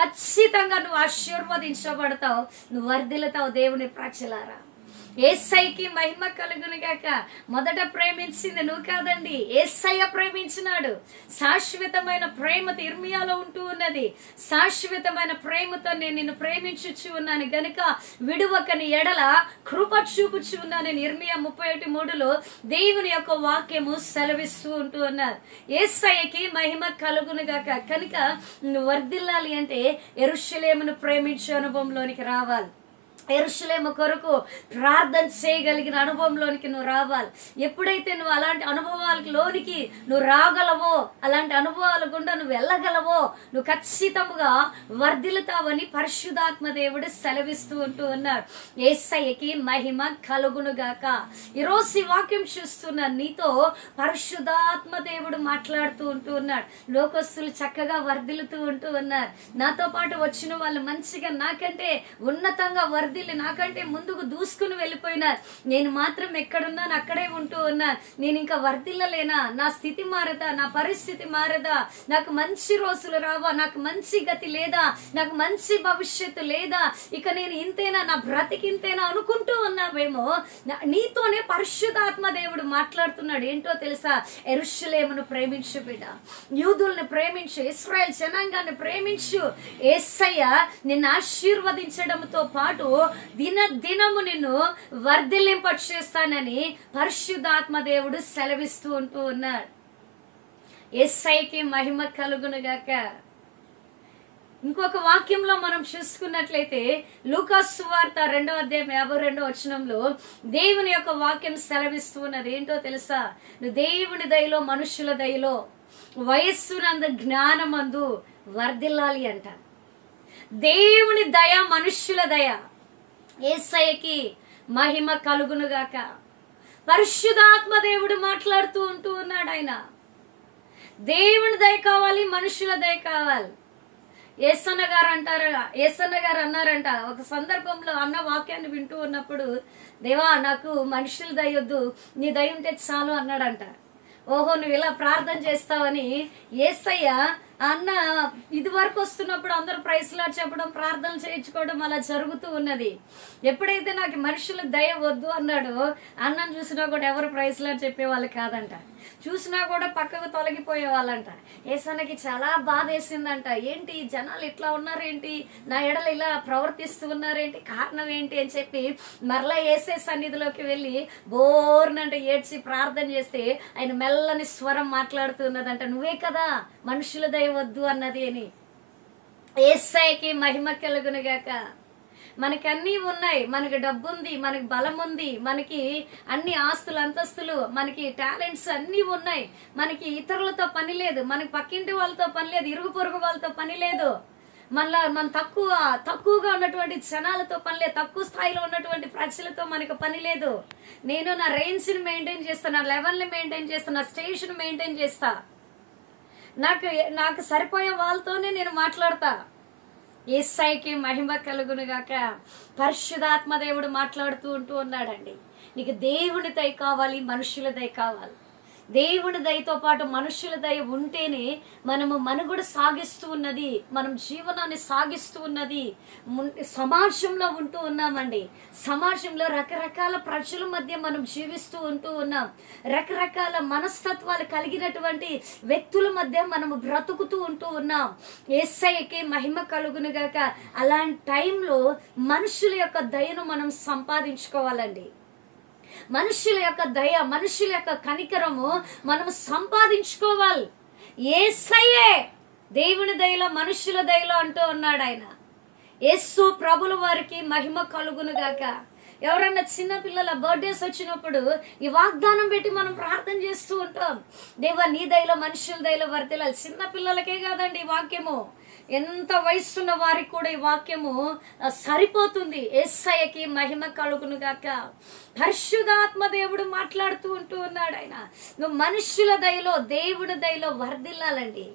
ఖచ్చితంగా నువ్వు ఆశీర్వదించబడతావు, నువ్వు వర్ధిల్లుతావు. దేవుని ప్రజలారా, యేసయ్యకి మహిమ కలుగును గాక. మొదట ప్రేమించింది నువ్వు కాదండి, యేసయ్య ప్రేమించినాడు. శాశ్వతమైన ప్రేమతో ఇర్మియాలో ఉంటూ ఉన్నది. శాశ్వతమైన ప్రేమతో నేను నిన్ను ప్రేమించుచు ఉన్నాను గనుక విడువక నీ ఎడల కృప చూపుచు ఉన్నాను. ఇర్మియా 31:3 దేవుని యొక్క వాక్యము సెలవిస్తూ ఉంటూ ఉన్నారు. యేసయ్యకి మహిమ కలుగును గాక. కనుక నువ్వు వర్ధిల్లాలి అంటే యెరూషలేమును ప్రేమించే అనుభవంలోనికి రావాలి. యెరూషలేము కొరకు ప్రార్థన చేయగలిగిన అనుభవంలోనికి నువ్వు రావాలి. ఎప్పుడైతే నువ్వు అలాంటి అనుభవాలలోనికి నువ్వు రాగలవో, అలాంటి అనుభవాల గుండా నువ్వు వెళ్ళగలవో, నువ్వు ఖచ్చితంగా వర్ధిల్లుతావని పరిశుద్ధాత్మ దేవుడు సెలవిస్తూ ఉంటూ ఉన్నాడు. యేసయ్యకి మహిమ కలుగును గాక. ఈరోజు ఈ వాక్యం చూస్తున్న నీతో పరిశుద్ధాత్మ దేవుడు మాట్లాడుతూ ఉంటూ ఉన్నాడు. లోకస్తులు చక్కగా వర్ధిల్లుతూ ఉంటూ ఉన్నారు. నాతో పాటు వచ్చిన వాళ్ళు మంచిగా నాకంటే ఉన్నతంగా నాకంటే ముందుకు దూసుకుని వెళ్ళిపోయినారు. నేను మాత్రం ఎక్కడున్నాను అక్కడే ఉంటూ ఉన్నాను. నేను ఇంకా వర్ధిల్లలేనా? నా స్థితి మారదా? నా పరిస్థితి మారదా? నాకు మంచి రోజులు రావా? నాకు మంచి గతి లేదా? నాకు మంచి భవిష్యత్తు లేదా? ఇక నేను ఇంతేనా, నా బ్రతికింతేనా అనుకుంటూ ఉన్నావేమో. నీతోనే పరిశుద్ధాత్మ దేవుడు మాట్లాడుతున్నాడు. ఏంటో తెలుసా? యెరూషలేమును ప్రేమించు బిడ్డ, యూదుల్ని ప్రేమించు, ఇశ్రాయేల్ జనాంగాన్ని ప్రేమించు. యేసయ్య నిన్ను ఆశీర్వదించడంతో పాటు దినము నిన్ను వర్ధిల్లింప చేస్తానని పరిశుద్ధాత్మ దేవుడు సెలవిస్తూ ఉంటూ ఉన్నాడు. యేసయ్యకి మహిమ కలుగును గాక. ఇంకొక వాక్యంలో మనం చూసుకున్నట్లయితే లూకాసు సువార్త 2:52 దేవుని యొక్క వాక్యం సెలవిస్తూ ఉన్నది. ఏంటో తెలుసా? నువ్వు దేవుని దయలో, మనుషుల దయలో, వయస్సునందు జ్ఞానమందు వర్ధిల్లాలి అంట. దేవుని దయ, మనుష్యుల దయ. యేసయ్యకి మహిమ కలుగును గాక. పరిశుద్ధాత్మ దేవుడు మాట్లాడుతూ ఉంటూ ఉన్నాడు. ఆయన దేవుని దయ కావాలి, మనుషుల దయ కావాలి. యేసన్న గారు అన్నారంట ఒక సందర్భంలో, అన్న వాక్యాన్ని వింటూ ఉన్నప్పుడు, దేవా నాకు మనుషుల దయ వద్దు, నీ దయ ఉంటే చాలు అన్నాడంట. ఓహో, నువ్వు ఇలా ప్రార్థన చేస్తావని యేసయ్య అన్న ఇది వరకు వస్తున్నప్పుడు అందరూ ప్రైస్లా చెప్పడం, ప్రార్థనలు చేయించుకోవడం అలా జరుగుతూ ఉన్నది. ఎప్పుడైతే నాకు మనుషుల దయ వద్దు అన్నాడో, అన్నం చూసినా కూడా ఎవరు ప్రైస్లా చెప్పేవాళ్ళు కాదంట. చూసినా కూడా పక్కకు తొలగిపోయే వాళ్ళంట. యేసన్నకి చాలా బాధ వేసిందంట. ఏంటి జనాలు ఇట్లా ఉన్నారేంటి, నా ఎడల ఇలా ప్రవర్తిస్తూ ఉన్నారేంటి, కారణం ఏంటి అని చెప్పి మరలా యేసే సన్నిధిలోకి వెళ్ళి బోర్నంట ఏడ్చి ప్రార్థన చేస్తే ఆయన మెల్లని స్వరం మాట్లాడుతున్నదంట, నువ్వే కదా మనుషుల దయ వద్దు అన్నది అని. యేసయ్యకి మహిమ కలుగును గాక. మనకి అన్నీ ఉన్నాయి, మనకి డబ్బు ఉంది, మనకి బలం ఉంది, మనకి అన్ని ఆస్తులు అంతస్తులు, మనకి టాలెంట్స్ అన్నీ ఉన్నాయి. మనకి ఇతరులతో పని లేదు, మనకి పక్కింటి వాళ్ళతో పని లేదు, ఇరుగు పొరుగు వాళ్ళతో పని లేదు. మన తక్కువగా ఉన్నటువంటి జనాలతో పని లేదు, తక్కువ స్థాయిలో ఉన్నటువంటి ప్రజలతో మనకు పని లేదు. నేను నా రేంజ్ని మెయింటైన్ చేస్తా, నా లెవెల్ని మెయింటైన్ చేస్తా, నా స్టేషన్ మెయింటైన్ చేస్తా. నాకు సరిపోయే వాళ్ళతోనే నేను మాట్లాడతా. యేసయ్యకి మహిమ కలుగును గాక. పరిశుద్ధాత్మ దేవుడు మాట్లాడుతూ ఉంటూ ఉన్నాడండి. నీకు దేవుని దయ కావాలి, మనుషుల దయ కావాలి. దేవుని దయతో పాటు మనుషుల దయ ఉంటేనే మనము మనుగడ సాగిస్తూ ఉన్నది, మనం జీవనాన్ని సాగిస్తూ ఉన్నది. సమాజంలో ఉంటూ ఉన్నామండి. సమాజంలో రకరకాల ప్రజల మధ్య మనం జీవిస్తూ ఉంటూ ఉన్నాం. రకరకాల మనస్తత్వాలు కలిగినటువంటి వ్యక్తుల మధ్య మనము బ్రతుకుతూ ఉంటూ ఉన్నాం. యేసయ్యకి మహిమ కలుగును గాక. అలాంటి టైంలో మనుషుల యొక్క దయను మనం సంపాదించుకోవాలండి. మనుషుల యొక్క దయ, మనుషుల యొక్క కనికరము మనం సంపాదించుకోవాలి. యేసయ్యే దేవుని దయలో, మనుషుల దయలో అంటూ ఉన్నాడు ఆయన. యేసు ప్రభుల వారికి మహిమ కలుగును గాక. ఎవరన్నా చిన్న పిల్లల బర్త్డేస్ వచ్చినప్పుడు ఈ వాగ్దానం పెట్టి మనం ప్రార్థన చేస్తూ ఉంటాం, దేవా నీ దయలో, మనుషుల దయలో వర్ధిల్లాలి. చిన్న పిల్లలకే కాదండి ఈ వాక్యము, ఎంత వయసున్న వారికి కూడా ఈ వాక్యము సరిపోతుంది. యేసయ్యకి మహిమ కలుగును గాక. పరిశుద్ధాత్మ దేవుడు మాట్లాడుతూ ఉంటూ ఉన్నాడు. ఆయన నువ్వు మనుషుల దయలో, దేవుని దయలో వర్ధిల్లాలండి.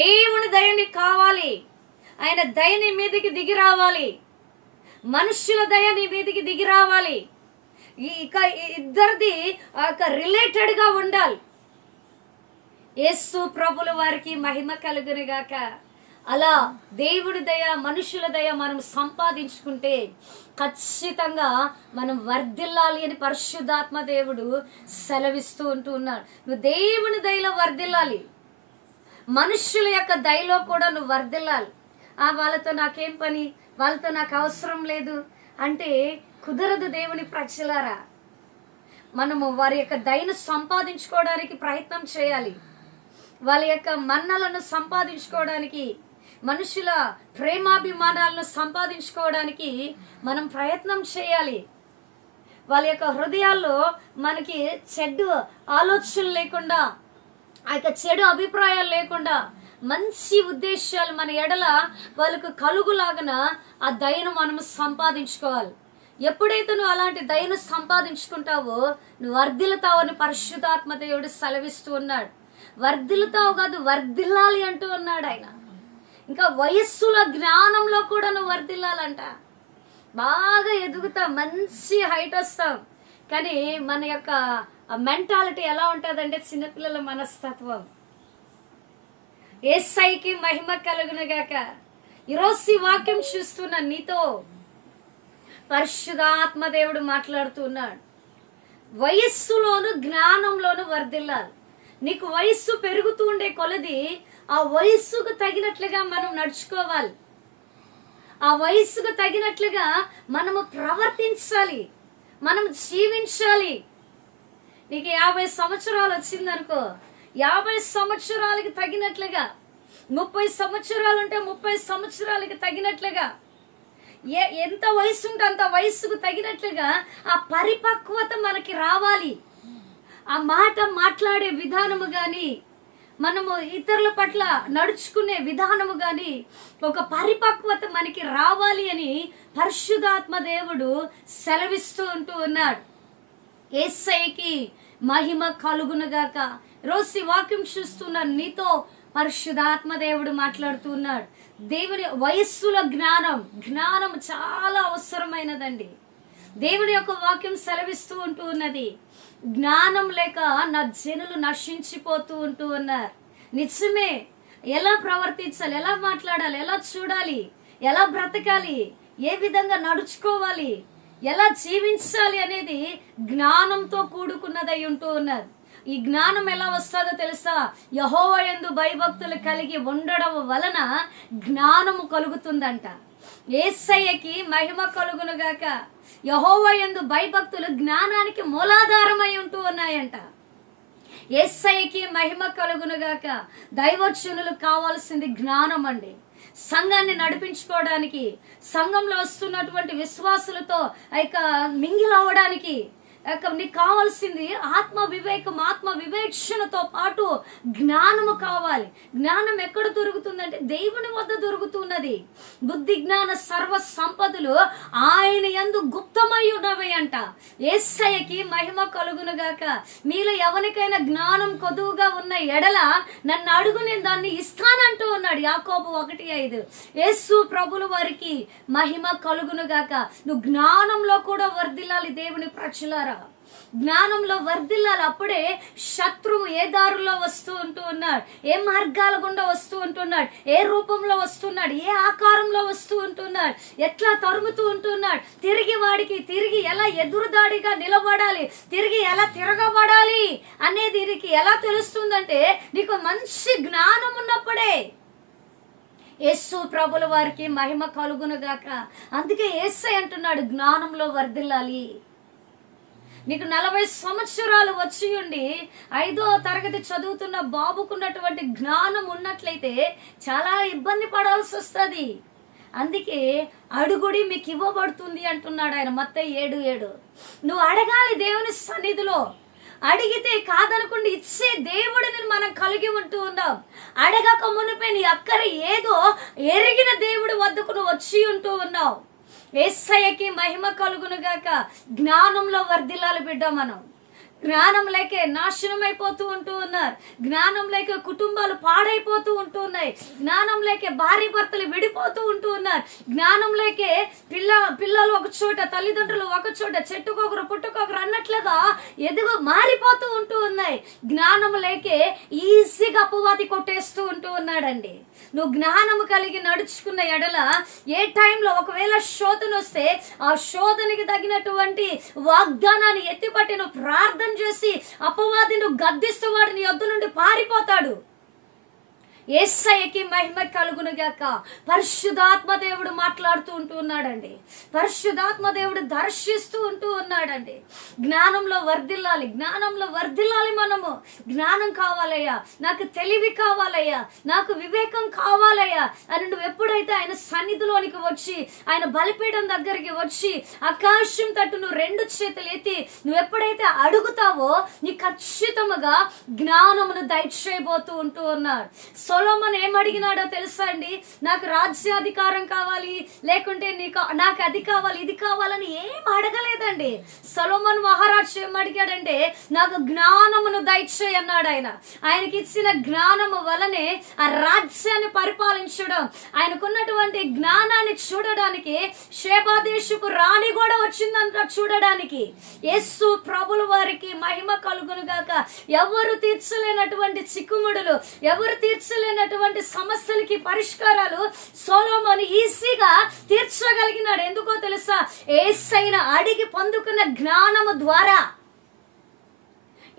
దేవుని దయని కావాలి, ఆయన దయ నీ మీదకి దిగి రావాలి, మనుషుల దయ నీ మీదకి దిగి రావాలి. ఇక ఇద్దరిది రిలేటెడ్ గా ఉండాలి. యేసు ప్రభుల వారికి మహిమ కలుగును గాక. అలా దేవుడి దయ, మనుషుల దయ మనం సంపాదించుకుంటే ఖచ్చితంగా మనం వర్ధిల్లాలి అని పరిశుద్ధాత్మ దేవుడు సెలవిస్తూ ఉన్నాడు. నువ్వు దేవుని దయలో వర్ధిల్లాలి, మనుషుల యొక్క దయలో కూడా నువ్వు వర్ధిల్లాలి. వాళ్ళతో నాకేం పని, వాళ్ళతో నాకు అవసరం లేదు అంటే కుదరదు. దేవుని ప్రజలారా, మనము వారి యొక్క దయను సంపాదించుకోవడానికి ప్రయత్నం చేయాలి. వాళ్ళ యొక్క మన్నలను సంపాదించుకోవడానికి, మనుషుల ప్రేమాభిమానాలను సంపాదించుకోవడానికి మనం ప్రయత్నం చేయాలి. వాళ్ళ యొక్క హృదయాల్లో మనకి చెడు ఆలోచనలు లేకుండా, ఆ యొక్క చెడు అభిప్రాయాలు లేకుండా మంచి ఉద్దేశాలు మన ఎడల వాళ్ళకు కలుగులాగన ఆ దయను మనం సంపాదించుకోవాలి. ఎప్పుడైతే నువ్వు అలాంటి దయను సంపాదించుకుంటావో నువ్వు వర్ధిల్లుతావని పరిశుద్ధాత్మ దేవుడు సెలవిస్తూ ఉన్నాడు. వర్ధిల్లుతావు కాదు, వర్ధిల్లాలి అంటూ ఉన్నాడు ఆయన. ఇంకా వయస్సుల జ్ఞానంలో కూడా నువ్వు వర్ధిల్లాలంట. బాగా ఎదుగుతావు, మంచి హైట్ వస్తావు, కానీ మన యొక్క మెంటాలిటీ ఎలా ఉంటుందంటే చిన్నపిల్లల మనస్తత్వం. యేసయ్యకి మహిమ కలుగునుగాక. ఈరోజు ఈ వాక్యం చూస్తున్న నీతో పరిశుద్ధాత్మ దేవుడు మాట్లాడుతూ ఉన్నాడు. వయస్సులోను జ్ఞానంలోను వర్ధిల్లాలి. నీకు వయస్సు పెరుగుతూ ఉండే కొలది ఆ వయస్సుకు తగినట్లుగా మనం నడుచుకోవాలి. ఆ వయస్సుకు తగినట్లుగా మనము ప్రవర్తించాలి, మనం జీవించాలి. నీకు 50 సంవత్సరాలు వచ్చిందనుకో, 50 సంవత్సరాలకి తగినట్లుగా, 30 సంవత్సరాలు ఉంటే 30 సంవత్సరాలకి తగినట్లుగా, ఎంత వయసు ఉంటే అంత వయస్సుకు తగినట్లుగా ఆ పరిపక్వత మనకి రావాలి. ఆ మాట మాట్లాడే విధానము కానీ, మనము ఇతరుల పట్ల నడుచుకునే విధానము కానీ ఒక పరిపక్వత మనకి రావాలి అని పరిశుద్ధాత్మ దేవుడు సెలవిస్తూ ఉన్నాడు. యేసయ్యకి మహిమ కలుగునుగాక. రోజు ఈ వాక్యం చూస్తున్న నీతో పరిశుద్ధాత్మ దేవుడు మాట్లాడుతూ ఉన్నాడు. దేవుని వయస్సుల జ్ఞానం చాలా అవసరమైనదండి. దేవుని యొక్క వాక్యం సెలవిస్తూ ఉన్నది. జ్ఞానం లేక నా జనులు నశించిపోతూ ఉన్నారు. నిజమే. ఎలా ప్రవర్తించాలి, ఎలా మాట్లాడాలి, ఎలా చూడాలి, ఎలా బ్రతకాలి, ఏ విధంగా నడుచుకోవాలి, ఎలా జీవించాలి అనేది జ్ఞానంతో కూడుకున్నదై ఉన్నది. ఈ జ్ఞానం ఎలా వస్తుందో తెలుసా? యెహోవా యందు భయభక్తులు కలిగి ఉండడం వలన జ్ఞానము కలుగుతుందంట. యేసయ్యకి మహిమ కలుగునుగాక. యెహోవా యందు భయభక్తులు జ్ఞానానికి మూలాధారమై ఉన్నాయంట. యేసయ్యకి మహిమ కలుగునుగాక. దైవజనులు కావాల్సింది జ్ఞానం అండి. సంఘాన్ని నడిపించుకోవడానికి, సంఘంలో వస్తున్నటువంటి విశ్వాసులతో మింగిల్ అవ్వడానికి నీకు కావాల్సింది ఆత్మ వివేక్షణతో పాటు జ్ఞానము కావాలి. జ్ఞానం ఎక్కడ దొరుకుతుందంటే దేవుని వద్ద దొరుకుతున్నది. బుద్ధి జ్ఞాన సర్వ సంపదలు ఆయన యందు గుప్తమై ఉన్నవి అంట. యేసయ్యకి మహిమ కలుగునుగాక. మీలో ఎవరికైనా జ్ఞానం కొదువుగా ఉన్న ఎడల నన్ను అడుగు, నేను దాన్ని ఇస్తానంటూ ఉన్నాడు యాకోబు 1:5. యేసు ప్రభుల వారికి మహిమ కలుగునుగాక. నువ్వు జ్ఞానంలో కూడా వర్ధిల్లాలి. దేవుని ప్రజలారా, జ్ఞానంలో వర్ధిల్లాలి. అప్పుడే శత్రువు ఏ దారులో వస్తూ ఉన్నాడు, ఏ మార్గాల గుండా వస్తూ ఉంటున్నాడు, ఏ రూపంలో వస్తున్నాడు, ఏ ఆకారంలో వస్తూ ఉంటున్నాడు, ఎట్లా తరుముతూ ఉంటున్నాడు, తిరిగి ఎలా ఎదురుదాడిగా నిలబడాలి, తిరిగి ఎలా తిరగబడాలి అనేది నీకు ఎలా తెలుస్తుందంటే నీకు మంచి జ్ఞానం ఉన్నప్పుడే. యేసు ప్రభుల వారికి మహిమ కలుగునుగాక. అందుకే యేసయ్య అంటున్నాడు జ్ఞానంలో వర్ధిల్లాలి. నీకు 40 సంవత్సరాలు వచ్చి ఉండి 5వ తరగతి చదువుతున్న బాబుకున్నటువంటి జ్ఞానం ఉన్నట్లయితే చాలా ఇబ్బంది పడాల్సి వస్తుంది. అందుకే అడుగుడి మీకు ఇవ్వబడుతుంది అంటున్నాడు ఆయన మత్తయి 7:7. నువ్వు అడగాలి దేవుని సన్నిధిలో. అడిగితే కాదనుకుంటే ఇచ్చే దేవుడిని మనం కలిగి ఉన్నాం. అడగక మునిపే నీ అక్కర ఏదో ఎరిగిన దేవుడి వద్దకు నువ్వు వచ్చి ఉన్నావు. యేసయ్యకి మహిమ కలుగునుగాక. జ్ఞానంలో వర్ధిల్లాలి బిడ్డ. మనం జ్ఞానం లేకే నాశనం అయిపోతూ ఉంటూ ఉన్నారు. జ్ఞానం లేక కుటుంబాలు పాడైపోతూ ఉంటూ ఉన్నాయి. జ్ఞానం లేకే భార్య భర్తలు విడిపోతూ ఉంటూ ఉన్నారు. జ్ఞానం లేకే పిల్లలు ఒక చోట, తల్లిదండ్రులు ఒక చోట, చెట్టుకొకరు పుట్టుకొకరు అన్నట్లుగా మారిపోతూ ఉంటూ ఉన్నాయి. జ్ఞానం లేకే ఈజీగా అపవాది కొట్టేస్తూ ఉంటూ ఉన్నాడండి. నువ్వు జ్ఞానము కలిగి నడుచుకున్న ఎడల ఏ టైంలో ఒకవేళ శోధన వస్తే ఆ శోధనకి తగినటువంటి వాగ్దానాన్ని ఎత్తిపట్టి నువ్వు ప్రార్థన చేసి అపవాది నువ్వు గద్దిస్తూ వాడు నీ యొద్ద నుండి పారిపోతాడు. యేసయ్యకి మహిమ కలుగును గాక. పరిశుద్ధాత్మ దేవుడు మాట్లాడుతూ ఉంటూ ఉన్నాడండి. పరిశుద్ధాత్మ దేవుడు దర్శిస్తూ ఉంటూ ఉన్నాడండి. జ్ఞానంలో వర్ధిల్లాలి, జ్ఞానంలో వర్ధిల్లాలి. మనము జ్ఞానం కావాలయ్యా, నాకు తెలివి కావాలయ్యా, నాకు వివేకం కావాలయ్యా అని నువ్వు ఎప్పుడైతే ఆయన సన్నిధిలోనికి వచ్చి, ఆయన బలిపీఠం దగ్గరికి వచ్చి ఆకాశం తట్టు నువ్వు రెండు చేతులు ఎత్తి నువ్వు ఎప్పుడైతే అడుగుతావో నీ ఖచ్చితంగా జ్ఞానమును దయచేయబోతూ ఉంటూ ఉన్నాడు. సొలొమోను ఏం అడిగినాడో తెలుసా అండి? నాకు రాజ్యాధికారం కావాలి, లేకుంటే నాకు అది కావాలి ఇది కావాలని ఏం అడగలేదండి. సొలొమోను మహారాజు ఏం అడిగాడంటే నాకు జ్ఞానమును దయచేయి అన్నాడు. ఆయనకి ఇచ్చిన జ్ఞానము వలనే ఆ రాజ్యాన్ని పరిపాలించడం, ఆయనకున్నటువంటి జ్ఞానాన్ని చూడడానికి శేబాదేశపు రాణి కూడా వచ్చిందంట చూడడానికి. యేసు ప్రభుల వారికి మహిమ కలుగును గాక. ఎవరు తీర్చలేనటువంటి చిక్కుముడులు, ఎవరు తీర్చలేనటువంటి సమస్యలకి పరిష్కారాలు సొలొమోను ఈజీగా తీర్చగలిగినాడు. ఎందుకో తెలుసా? యేసయ్యను అడిగి పొందుకున్న జ్ఞానము ద్వారా.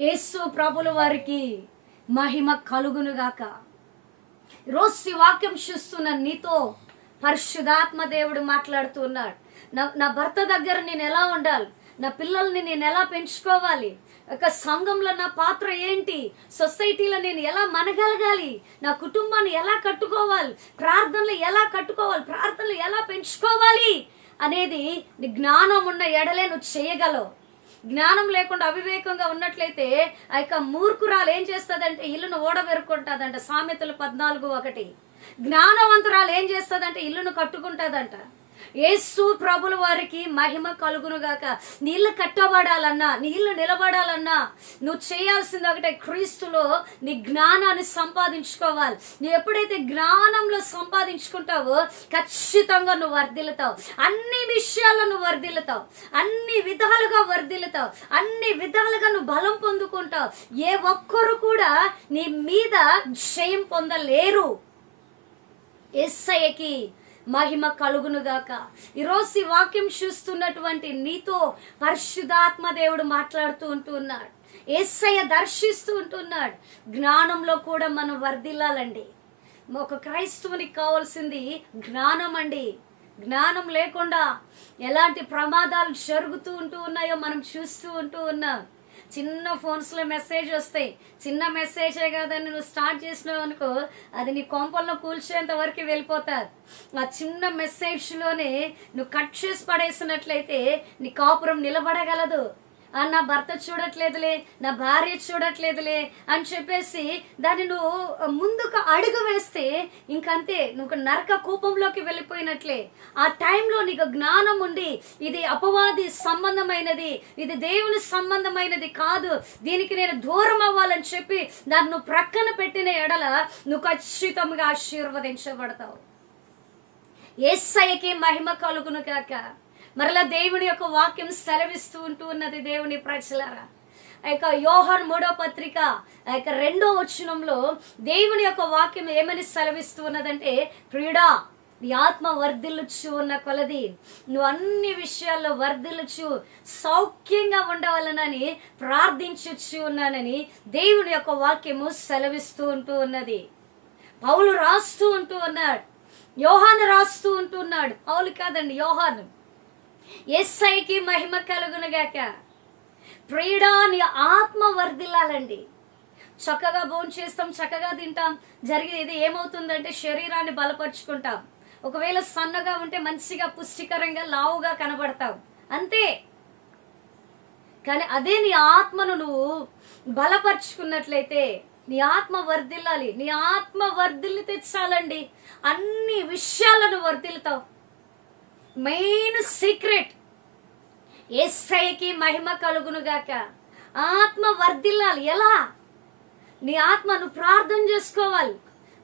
యేసు ప్రభుల వారికి మహిమ కలుగును గాక. రోజు వాక్యం చూస్తున్న నీతో పరిశుద్ధాత్మ దేవుడు మాట్లాడుతున్నాడు. నా భర్త దగ్గర నేను ఎలా ఉండాలి, నా పిల్లల్ని నేను ఎలా పెంచుకోవాలి, ఒక సంఘంలో నా పాత్ర ఏంటి, సొసైటీలో నేను ఎలా మనగలగాలి, నా కుటుంబాన్ని ఎలా కట్టుకోవాలి, ప్రార్థనలు ఎలా కట్టుకోవాలి, ప్రార్థనలు ఎలా పెంచుకోవాలి అనేది నీ జ్ఞానం ఉన్న ఎడలే నువ్వు చేయగలవు. జ్ఞానం లేకుండా అవివేకంగా ఉన్నట్లయితే ఆ యొక్క మూర్ఖురాలు ఏం చేస్తుందంటే ఇల్లును ఓడబెరుకుంటుందంట. సామెతలు 14:1. జ్ఞానవంతురాలు ఏం చేస్తుందంటే ఇల్లును కట్టుకుంటుందంట. యేసు ప్రభుల వారికి మహిమ కలుగును గాక. నీ ఇల్లు కట్టబడాలన్నా, నీ ఇల్లు నిలబడాలన్నా నువ్వు చేయాల్సింది ఒకటే, క్రీస్తులో నీ జ్ఞానాన్ని సంపాదించుకోవాలి. నువ్వు ఎప్పుడైతే జ్ఞానంలో సంపాదించుకుంటావో ఖచ్చితంగా నువ్వు వర్ధిల్లుతావు. అన్ని విషయాల్లో నువ్వు వర్ధిల్లుతావు, అన్ని విధాలుగా వర్ధిల్లుతావు, అన్ని విధాలుగా నువ్వు బలం పొందుకుంటావు. ఏ ఒక్కరు కూడా నీ మీద జయం పొందలేరు. యేసయ్యకి మహిమ కలుగునుగాక. ఈరోజు ఈ వాక్యం చూస్తున్నటువంటి నీతో పరిశుద్ధాత్మ దేవుడు మాట్లాడుతూ ఉంటున్నాడు. యేసయ్య దర్శిస్తూ ఉంటున్నాడు. జ్ఞానంలో కూడా మనం వర్ధిల్లాలండి. ఒక క్రైస్తవునికి కావాల్సింది జ్ఞానం అండి. జ్ఞానం లేకుండా ఎలాంటి ప్రమాదాలు జరుగుతూ ఉంటూ ఉన్నాయో మనం చూస్తూ ఉంటూ ఉన్నాం. చిన్న ఫోన్స్లో మెసేజ్ వస్తాయి. చిన్న మెసేజే కాదని నువ్వు స్టార్ట్ చేసినావు అనుకో, అది నీ కొంపల్లో కూల్చేంత వరకు వెళ్ళిపోతారు. ఆ చిన్న మెసేజ్లోనే నువ్వు కట్ చేసి పడేసినట్లయితే నీ కాపురం నిలబడగలదు. నా భర్త చూడట్లేదులే, నా భార్య చూడట్లేదులే అని చెప్పేసి దాన్ని నువ్వు ముందుకు అడుగు వేస్తే ఇంకంతే, నువ్వు నరక కూపంలోకి వెళ్ళిపోయినట్లే. ఆ టైంలో నీకు జ్ఞానం ఉండి ఇది అపవాది సంబంధమైనది, ఇది దేవుని సంబంధమైనది కాదు, దీనికి నేను దూరం అవ్వాలని చెప్పి దాన్ని నువ్వు ప్రక్కన పెట్టిన ఎడల నువ్వు ఖచ్చితంగా ఆశీర్వదించబడతావు. యేసయ్యకి మహిమ కలుగును గాక. మరలా దేవుని యొక్క వాక్యం సెలవిస్తూ ఉంటూ ఉన్నది. దేవుని ప్రజలారా, ఆ యొక్క యోహాను 3వ పత్రిక ఆ యొక్క 2వ వచనంలో దేవుని యొక్క వాక్యం ఏమని సెలవిస్తూ ఉన్నదంటే, ప్రియుడా నీ ఆత్మ వర్ధిల్లుచు ఉన్న కొలది నువ్వు అన్ని విషయాల్లో వర్ధిల్లుచు సౌఖ్యంగా ఉండవాలనని ప్రార్థించుచు ఉన్నానని దేవుని యొక్క వాక్యము సెలవిస్తూ ఉంటూ ఉన్నది. పౌలు రాస్తూ ఉంటూ ఉన్నాడు, యోహాను రాస్తూ ఉంటున్నాడు. పౌలు కాదండి, యోహాను. యేసయ్యకి మహిమ కలుగునుగాక. ప్రియుడా నీ ఆత్మ వర్ధిల్లాలండి. చక్కగా భోంచేస్తాం, చక్కగా తింటాం, జరిగేది ఏమవుతుందంటే శరీరాన్ని బలపరుచుకుంటాం. ఒకవేళ సన్నగా ఉంటే మంచిగా పుష్టికరంగా లావుగా కనబడతావు, అంతే. కానీ అదే నీ ఆత్మను నువ్వు బలపరుచుకున్నట్లయితే నీ ఆత్మ వర్ధిల్లాలి. నీ ఆత్మ వర్ధిల్లితే చాలండి, అన్ని విషయాలను వర్ధిల్లుతావు. Main secret. యేసయ్యకి మహిమ కలుగునుగాక. ఆత్మ వర్ధిల్లాలి. ఎలా? నీ ఆత్మ నువ్వు ప్రార్థన చేసుకోవాలి,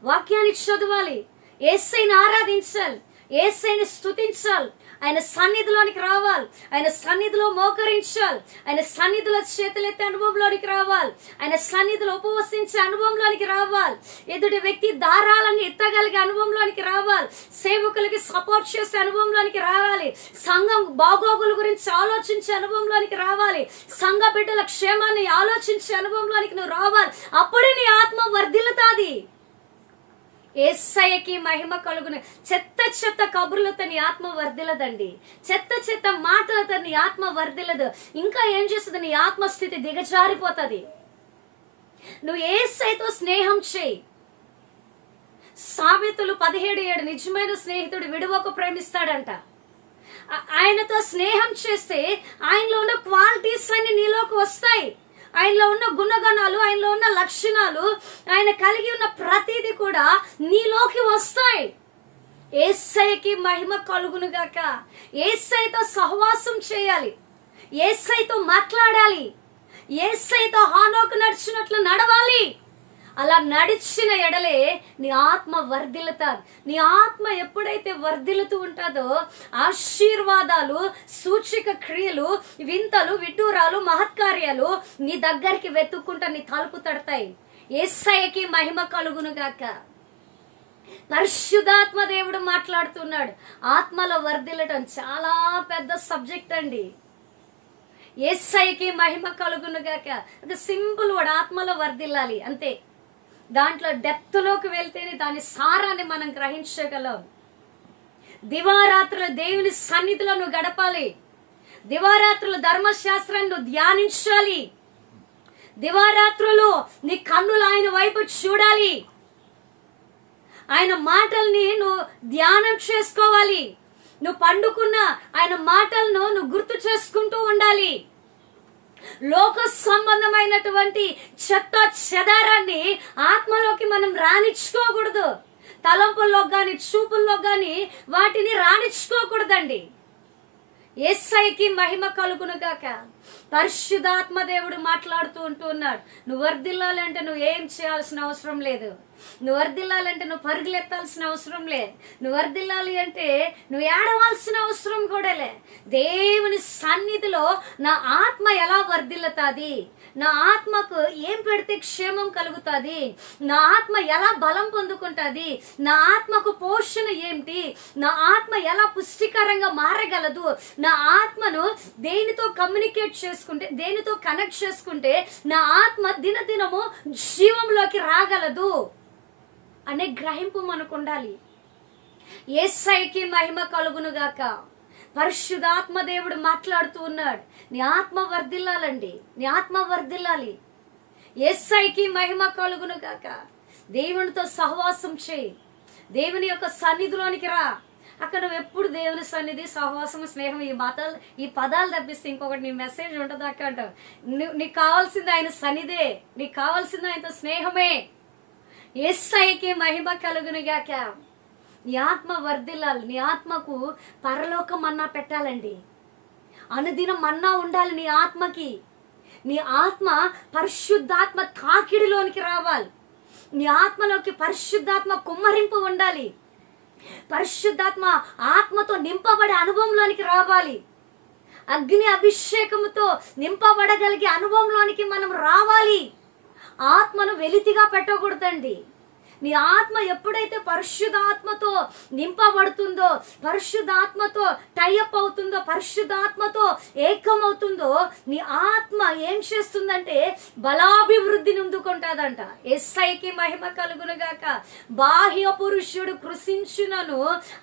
వాక్యాన్ని చదవాలి, యేసయ్యని ఆరాధించాలి, యేసయ్యని స్తుతించాలి, ఆయన సన్నిధిలోనికి రావాలి, ఆయన సన్నిధిలో మోకరించాలి, ఆయన సన్నిధిలో చేతులెత్తే అనుభవంలోనికి రావాలి, ఆయన సన్నిధిలో ఉపవసించే అనుభవంలోనికి రావాలి, ఎదుటి వ్యక్తి దారాలను ఎత్తగలిగే అనుభవంలోనికి రావాలి, సేవకులకి సపోర్ట్ చేసే అనుభవంలోనికి రావాలి, సంఘం బాగోగుల గురించి ఆలోచించే అనుభవంలోనికి రావాలి, సంఘ బిడ్డల క్షేమాన్ని ఆలోచించే అనుభవంలోనికి నువ్వు రావాలి. అప్పుడే నీ ఆత్మ వర్ధిల్లుతాది. యేసయ్యకి మహిమ కలుగును. చెత్త చెత్త కబుర్లతో నీ ఆత్మ వర్ధిల్లదండి. చెత్త చెత్త మాటలతో నీ ఆత్మ వర్ధిల్లదు. ఇంకా ఏం చేస్తుంది? నీ ఆత్మస్థితి దిగజారిపోతుంది. నువ్వు యేసయ్యతో స్నేహం చేయి. సామెతలు 17:7 నిజమైన స్నేహితుడు విడువకు ప్రేమిస్తాడంట. ఆయనతో స్నేహం చేస్తే ఆయనలో ఉన్న క్వాలిటీస్ అన్ని నీలోకి వస్తాయి. ఆయనలో ఉన్న గుణగణాలు, ఆయనలో ఉన్న లక్షణాలు, ఆయన కలిగి ఉన్న ప్రతిదీ కూడా నీలోకి వస్తాయి. యేసయ్యకి మహిమ కలుగును గాక. యేసయ్యతో సహవాసం చేయాలి, యేసయ్యతో మాట్లాడాలి, యేసయ్యతో హానోకు నడిచినట్లు నడవాలి. అలా నడిచిన ఎడలే నీ ఆత్మ వర్ధిల్లుతాది. నీ ఆత్మ ఎప్పుడైతే వర్ధిల్లుతూ ఉంటుందో ఆశీర్వాదాలు, సూచక క్రియలు, వింతలు, విడ్డూరాలు, మహత్కార్యాలు నీ దగ్గరికి వెతుక్కుంటా నీ తలుపు తడతాయి. యేసయ్యకి మహిమ కలుగును గాక. పరిశుద్ధాత్మ దేవుడు మాట్లాడుతున్నాడు. ఆత్మలో వర్ధిల్లటం చాలా పెద్ద సబ్జెక్ట్ అండి. యేసయ్యకి మహిమ కలుగును గాక. అది సింపుల్ వర్డ్, ఆత్మలో వర్ధిల్లాలి అంతే. దాంట్లో డెప్త్లోకి వెళ్తేనే దాని సారాన్ని మనం గ్రహించగలం. దివారాత్రులు దేవుని సన్నిధిలో నువ్వు గడపాలి. దివారాత్రులు ధర్మశాస్త్రాన్ని నువ్వు ధ్యానించాలి. దివారాత్రులు నీ కన్నులు ఆయన వైపు చూడాలి. ఆయన మాటల్ని నువ్వు ధ్యానం చేసుకోవాలి. నువ్వు పండుకున్న ఆయన మాటలను నువ్వు గుర్తు చేసుకుంటూ ఉండాలి. లోక సంబంధమైనటువంటి చెత్త చెదారాన్ని ఆత్మలోకి మనం రాణించుకోకూడదు. తలంపుల్లో గాని, చూపుల్లో గాని వాటిని రాణించుకోకూడదండి. యేసయ్యకి మహిమ కలుగును గాక. పరిశుద్ధాత్మ దేవుడు మాట్లాడుతూ ఉంటున్నాడు. నువ్వు వర్ధిల్లాలంటే నువ్వు ఏం చేయాల్సిన అవసరం లేదు. నువ్వు వర్ధిల్లాలంటే నువ్వు పరుగులెత్తాల్సిన అవసరం లేదు. నువ్వు వర్ధిల్లాలి అంటే నువ్వు ఏడవలసిన అవసరం కూడా లే. దేవుని సన్నిధిలో నా ఆత్మ ఎలా వర్ధిల్లుతాది, నా ఆత్మకు ఏం పెడితే క్షేమం కలుగుతుంది, నా ఆత్మ ఎలా బలం పొందుకుంటుంది, నా ఆత్మకు పోషణ ఏమిటి, నా ఆత్మ ఎలా పుష్టికరంగా మారగలదు, నా ఆత్మను దేనితో కమ్యూనికేట్ చేసుకుంటే, దేనితో కనెక్ట్ చేసుకుంటే నా ఆత్మ దినదినము జీవంలోకి రాగలదు అనే గ్రహింపు మనకు ఉండాలి. యేసయ్యకి మహిమ కలుగును గాక. పరిశుద్ధాత్మ దేవుడు మాట్లాడుతూ ఉన్నాడు. నీ ఆత్మ వర్ధిల్లాలండి, నీ ఆత్మ వర్ధిల్లాలి. యేసయ్యకి మహిమ కలుగును గాక. దేవునితో సహవాసం చేయి, దేవుని యొక్క సన్నిధిలోనికి రా. అక్కడ నువ్వు ఎప్పుడు దేవుని సన్నిధి, సహవాసం, స్నేహం ఈ పదాలు తప్పిస్తే ఇంకొకటి నీ మెసేజ్ ఉంటుంది అక్క అంటావు. నీకు కావాల్సింది ఆయన సన్నిధే, నీకు కావాల్సింది ఆయనతో స్నేహమే. యేసయ్యకి మహిమ కలుగును గాక. నీ ఆత్మ వర్ధిల్లాలి. నీ ఆత్మకు పరలోక మన్నా పెట్టాలండి. అనుదినం మన్నా ఉండాలి నీ ఆత్మకి. నీ ఆత్మ పరిశుద్ధాత్మ తాకిడిలోనికి రావాలి. నీ ఆత్మలోకి పరిశుద్ధాత్మ కుమ్మరింపు ఉండాలి. పరిశుద్ధాత్మ ఆత్మతో నింపబడే అనుభవంలోనికి రావాలి. అగ్ని అభిషేకముతో నింపబడగలిగే అనుభవంలోనికి మనం రావాలి. ఆత్మను వెలితిగా పెట్టకూడదండి. నీ ఆత్మ ఎప్పుడైతే పరిశుద్ధాత్మతో నింపబడుతుందో, పరిశుద్ధాత్మతో టైఅప్ అవుతుందో, పరిశుద్ధాత్మతో ఏకమవుతుందో, నీ ఆత్మ ఏం చేస్తుందంటే బలాభివృద్ధి నొందుకుంటాదంట. యేసయ్యకి మహిమ కలుగునుగాక. బాహ్య పురుషుడు కృషించునను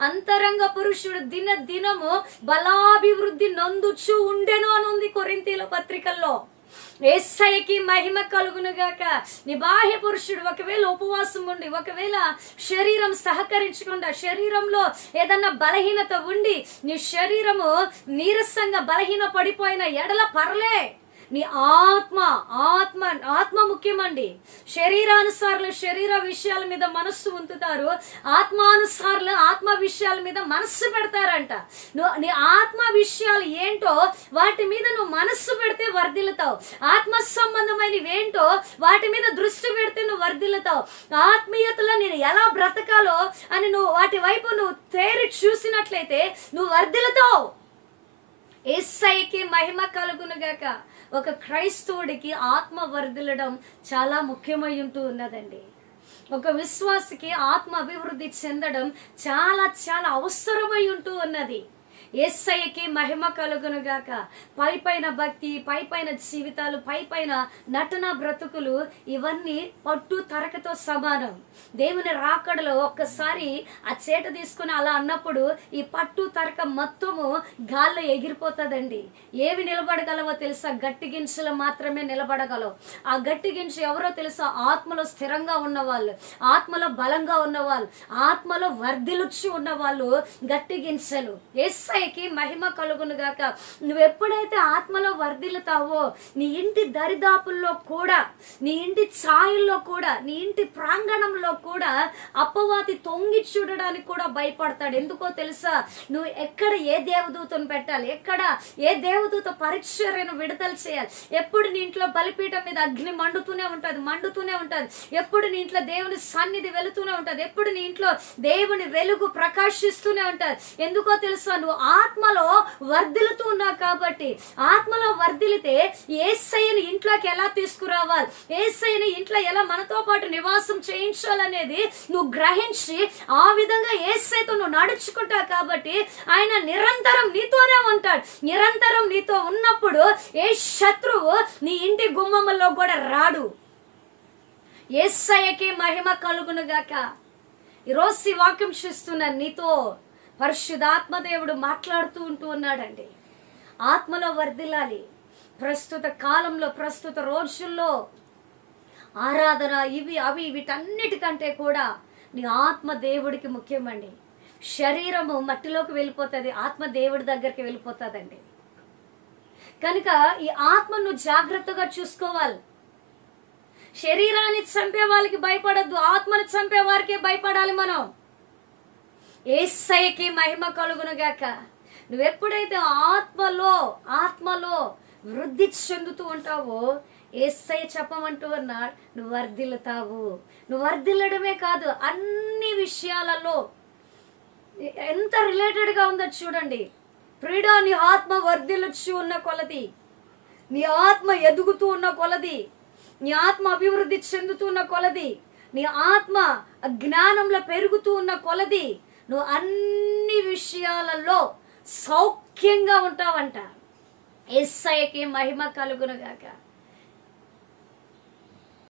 అంతరంగ పురుషుడు దినము బలాభివృద్ధి నొందుచు ఉండెను అని ఉంది కొరింథీయుల పత్రికల్లో. యేసయ్యకి మహిమ కలుగునుగాక. నీ బాహ్య పురుషుడు ఒకవేళ ఉపవాసం ఉండి, ఒకవేళ శరీరం సహకరించకుండా, శరీరంలో ఏదన్నా బలహీనత ఉండి నీ శరీరము నీరసంగా బలహీన పడిపోయిన ఎడల పర్లే, నీ ఆత్మ ఆత్మ ఆత్మ ముఖ్యమండి. శరీరానుసారులు శరీర విషయాల మీద మనస్సు ఉంచుతారు, ఆత్మానుసారులు ఆత్మ విషయాల మీద మనస్సు పెడతారంట. నీ ఆత్మ విషయాలు ఏంటో వాటి మీద నువ్వు మనస్సు పెడితే వర్ధిల్లుతావు. ఆత్మ సంబంధమైనవి ఏంటో వాటి మీద దృష్టి పెడితే నువ్వు వర్ధిల్లుతావు. ఆత్మీయతలో నేను ఎలా బ్రతకాలో అని నువ్వు వాటి వైపు నువ్వు తేరి చూసినట్లయితే నువ్వు వర్ధిల్లుతావు. యేసయ్యకి మహిమ కలుగునుగాక. ఒక క్రైస్తవుడికి ఆత్మ వర్ధిల్లడం చాలా ముఖ్యమై ఉంటూ ఉన్నదండి. ఒక విశ్వాసికి ఆత్మ అభివృద్ధి చెందడం చాలా చాలా అవసరమై ఉంటూ ఉన్నది. యేసయ్యకి మహిమ కలుగునుగాక. పైపైన భక్తి, పైపైన జీవితాలు, పైపైన నటన బ్రతుకులు ఇవన్నీ పట్టు తరకతో సమానం. దేవుని రాకడలో ఒక్కసారి ఆ చేట తీసుకుని అలా అన్నప్పుడు ఈ పట్టు తరక మొత్తము గాల్లో ఎగిరిపోతుందండి. ఏవి నిలబడగలవో తెలుసా? గట్టి గింజలు మాత్రమే నిలబడగలవు. ఆ గట్టి గింజ ఎవరో తెలుసా? ఆత్మలో స్థిరంగా ఉన్నవాళ్ళు, ఆత్మలో బలంగా ఉన్నవాళ్ళు, ఆత్మలో వర్ధిల్లుచు ఉన్నవాళ్ళు గట్టి గింజలు. యేసయ్యకి మహిమ కలుగునుగాక. నువ్వు ఎప్పుడైతే ఆత్మలో వర్ధిల్లుతావో నీ ఇంటి దరిదాపుల్లో కూడా, నీ ఇంటి ఛాయల్లో కూడా, నీ ఇంటి ప్రాంగణంలో కూడా అపవాది తొంగి చూడడానికి కూడా భయపడతాడు. ఎందుకో తెలుసా? నువ్వు ఎక్కడ ఏ దేవదూతను పెట్టాలి, ఎక్కడ ఏ దేవదూత పరిచర్యను విడుదల చేయాలి, ఎప్పుడు నీ ఇంట్లో బలిపీఠం మీద అగ్ని మండుతూనే ఉంటుంది, మండుతూనే ఉంటుంది, ఎప్పుడు నీ ఇంట్లో దేవుని సన్నిధి వెళుతూనే ఉంటుంది, ఎప్పుడు నీ ఇంట్లో దేవుని వెలుగు ప్రకాశిస్తూనే ఉంటుంది. ఎందుకో తెలుసా? నువ్వు ఆత్మలో వర్ధిల్లుతూ ఉన్నావు కాబట్టి. ఆత్మలో వర్ధిల్లితే యేసయ్యని ఇంట్లోకి ఎలా తీసుకురావాలి, యేసయ్యని ఇంట్లో ఎలా మనతో పాటు నివాసం చేయించాలనేది నువ్వు గ్రహించి ఆ విధంగా యేసయ్యతో నువ్వు నడుచుకుంటావు కాబట్టి ఆయన నిరంతరం నీతోనే ఉంటాడు. నిరంతరం నీతో ఉన్నప్పుడు ఏ శత్రువు నీ ఇంటి గుమ్మములో కూడా రాడు. యేసయ్యకి మహిమ కలుగునుగాక. ఈరోజు ఈ వాక్యం చూస్తున్నా నీతో పరిశుద్ధాత్మ దేవుడు మాట్లాడుతూ ఉంటూ ఉన్నాడండి. ఆత్మలో వర్ధిల్లాలి. ప్రస్తుత కాలంలో, ప్రస్తుత రోజుల్లో ఆరాధన ఇవి అవి వీటన్నిటికంటే కూడా నీ ఆత్మ దేవుడికి ముఖ్యమండి. శరీరము మట్టిలోకి వెళ్ళిపోతుంది, ఆత్మ దేవుడి దగ్గరికి వెళ్ళిపోతుందండి. కనుక ఈ ఆత్మను జాగ్రత్తగా చూసుకోవాలి. శరీరాన్ని చంపే వాళ్ళకి భయపడద్దు, ఆత్మను చంపే వారికే భయపడాలి మనం. యేసయ్యకి మహిమ కలుగునుగాక. నువ్వెప్పుడైతే ఆత్మలో వృద్ధి చెందుతూ ఉంటావో యేసయ్య చెప్పమంటూ ఉన్నాడు, నువ్వు వర్ధిల్లుతావు. నువ్వు వర్ధిల్లడమే కాదు, అన్ని విషయాలలో ఎంత రిలేటెడ్గా ఉందో చూడండి. ప్రియుడా, నీ ఆత్మ వర్ధిల్లుచు ఉన్న కొలది, నీ ఆత్మ ఎదుగుతూ ఉన్న కొలది, నీ ఆత్మ అభివృద్ధి చెందుతూ ఉన్న కొలది, నీ ఆత్మ జ్ఞానంలో పెరుగుతూ ఉన్న కొలది నువ్వు అన్ని విషయాలలో సౌఖ్యంగా ఉంటావంట. యేసయ్యకి మహిమ కలుగునుగాక.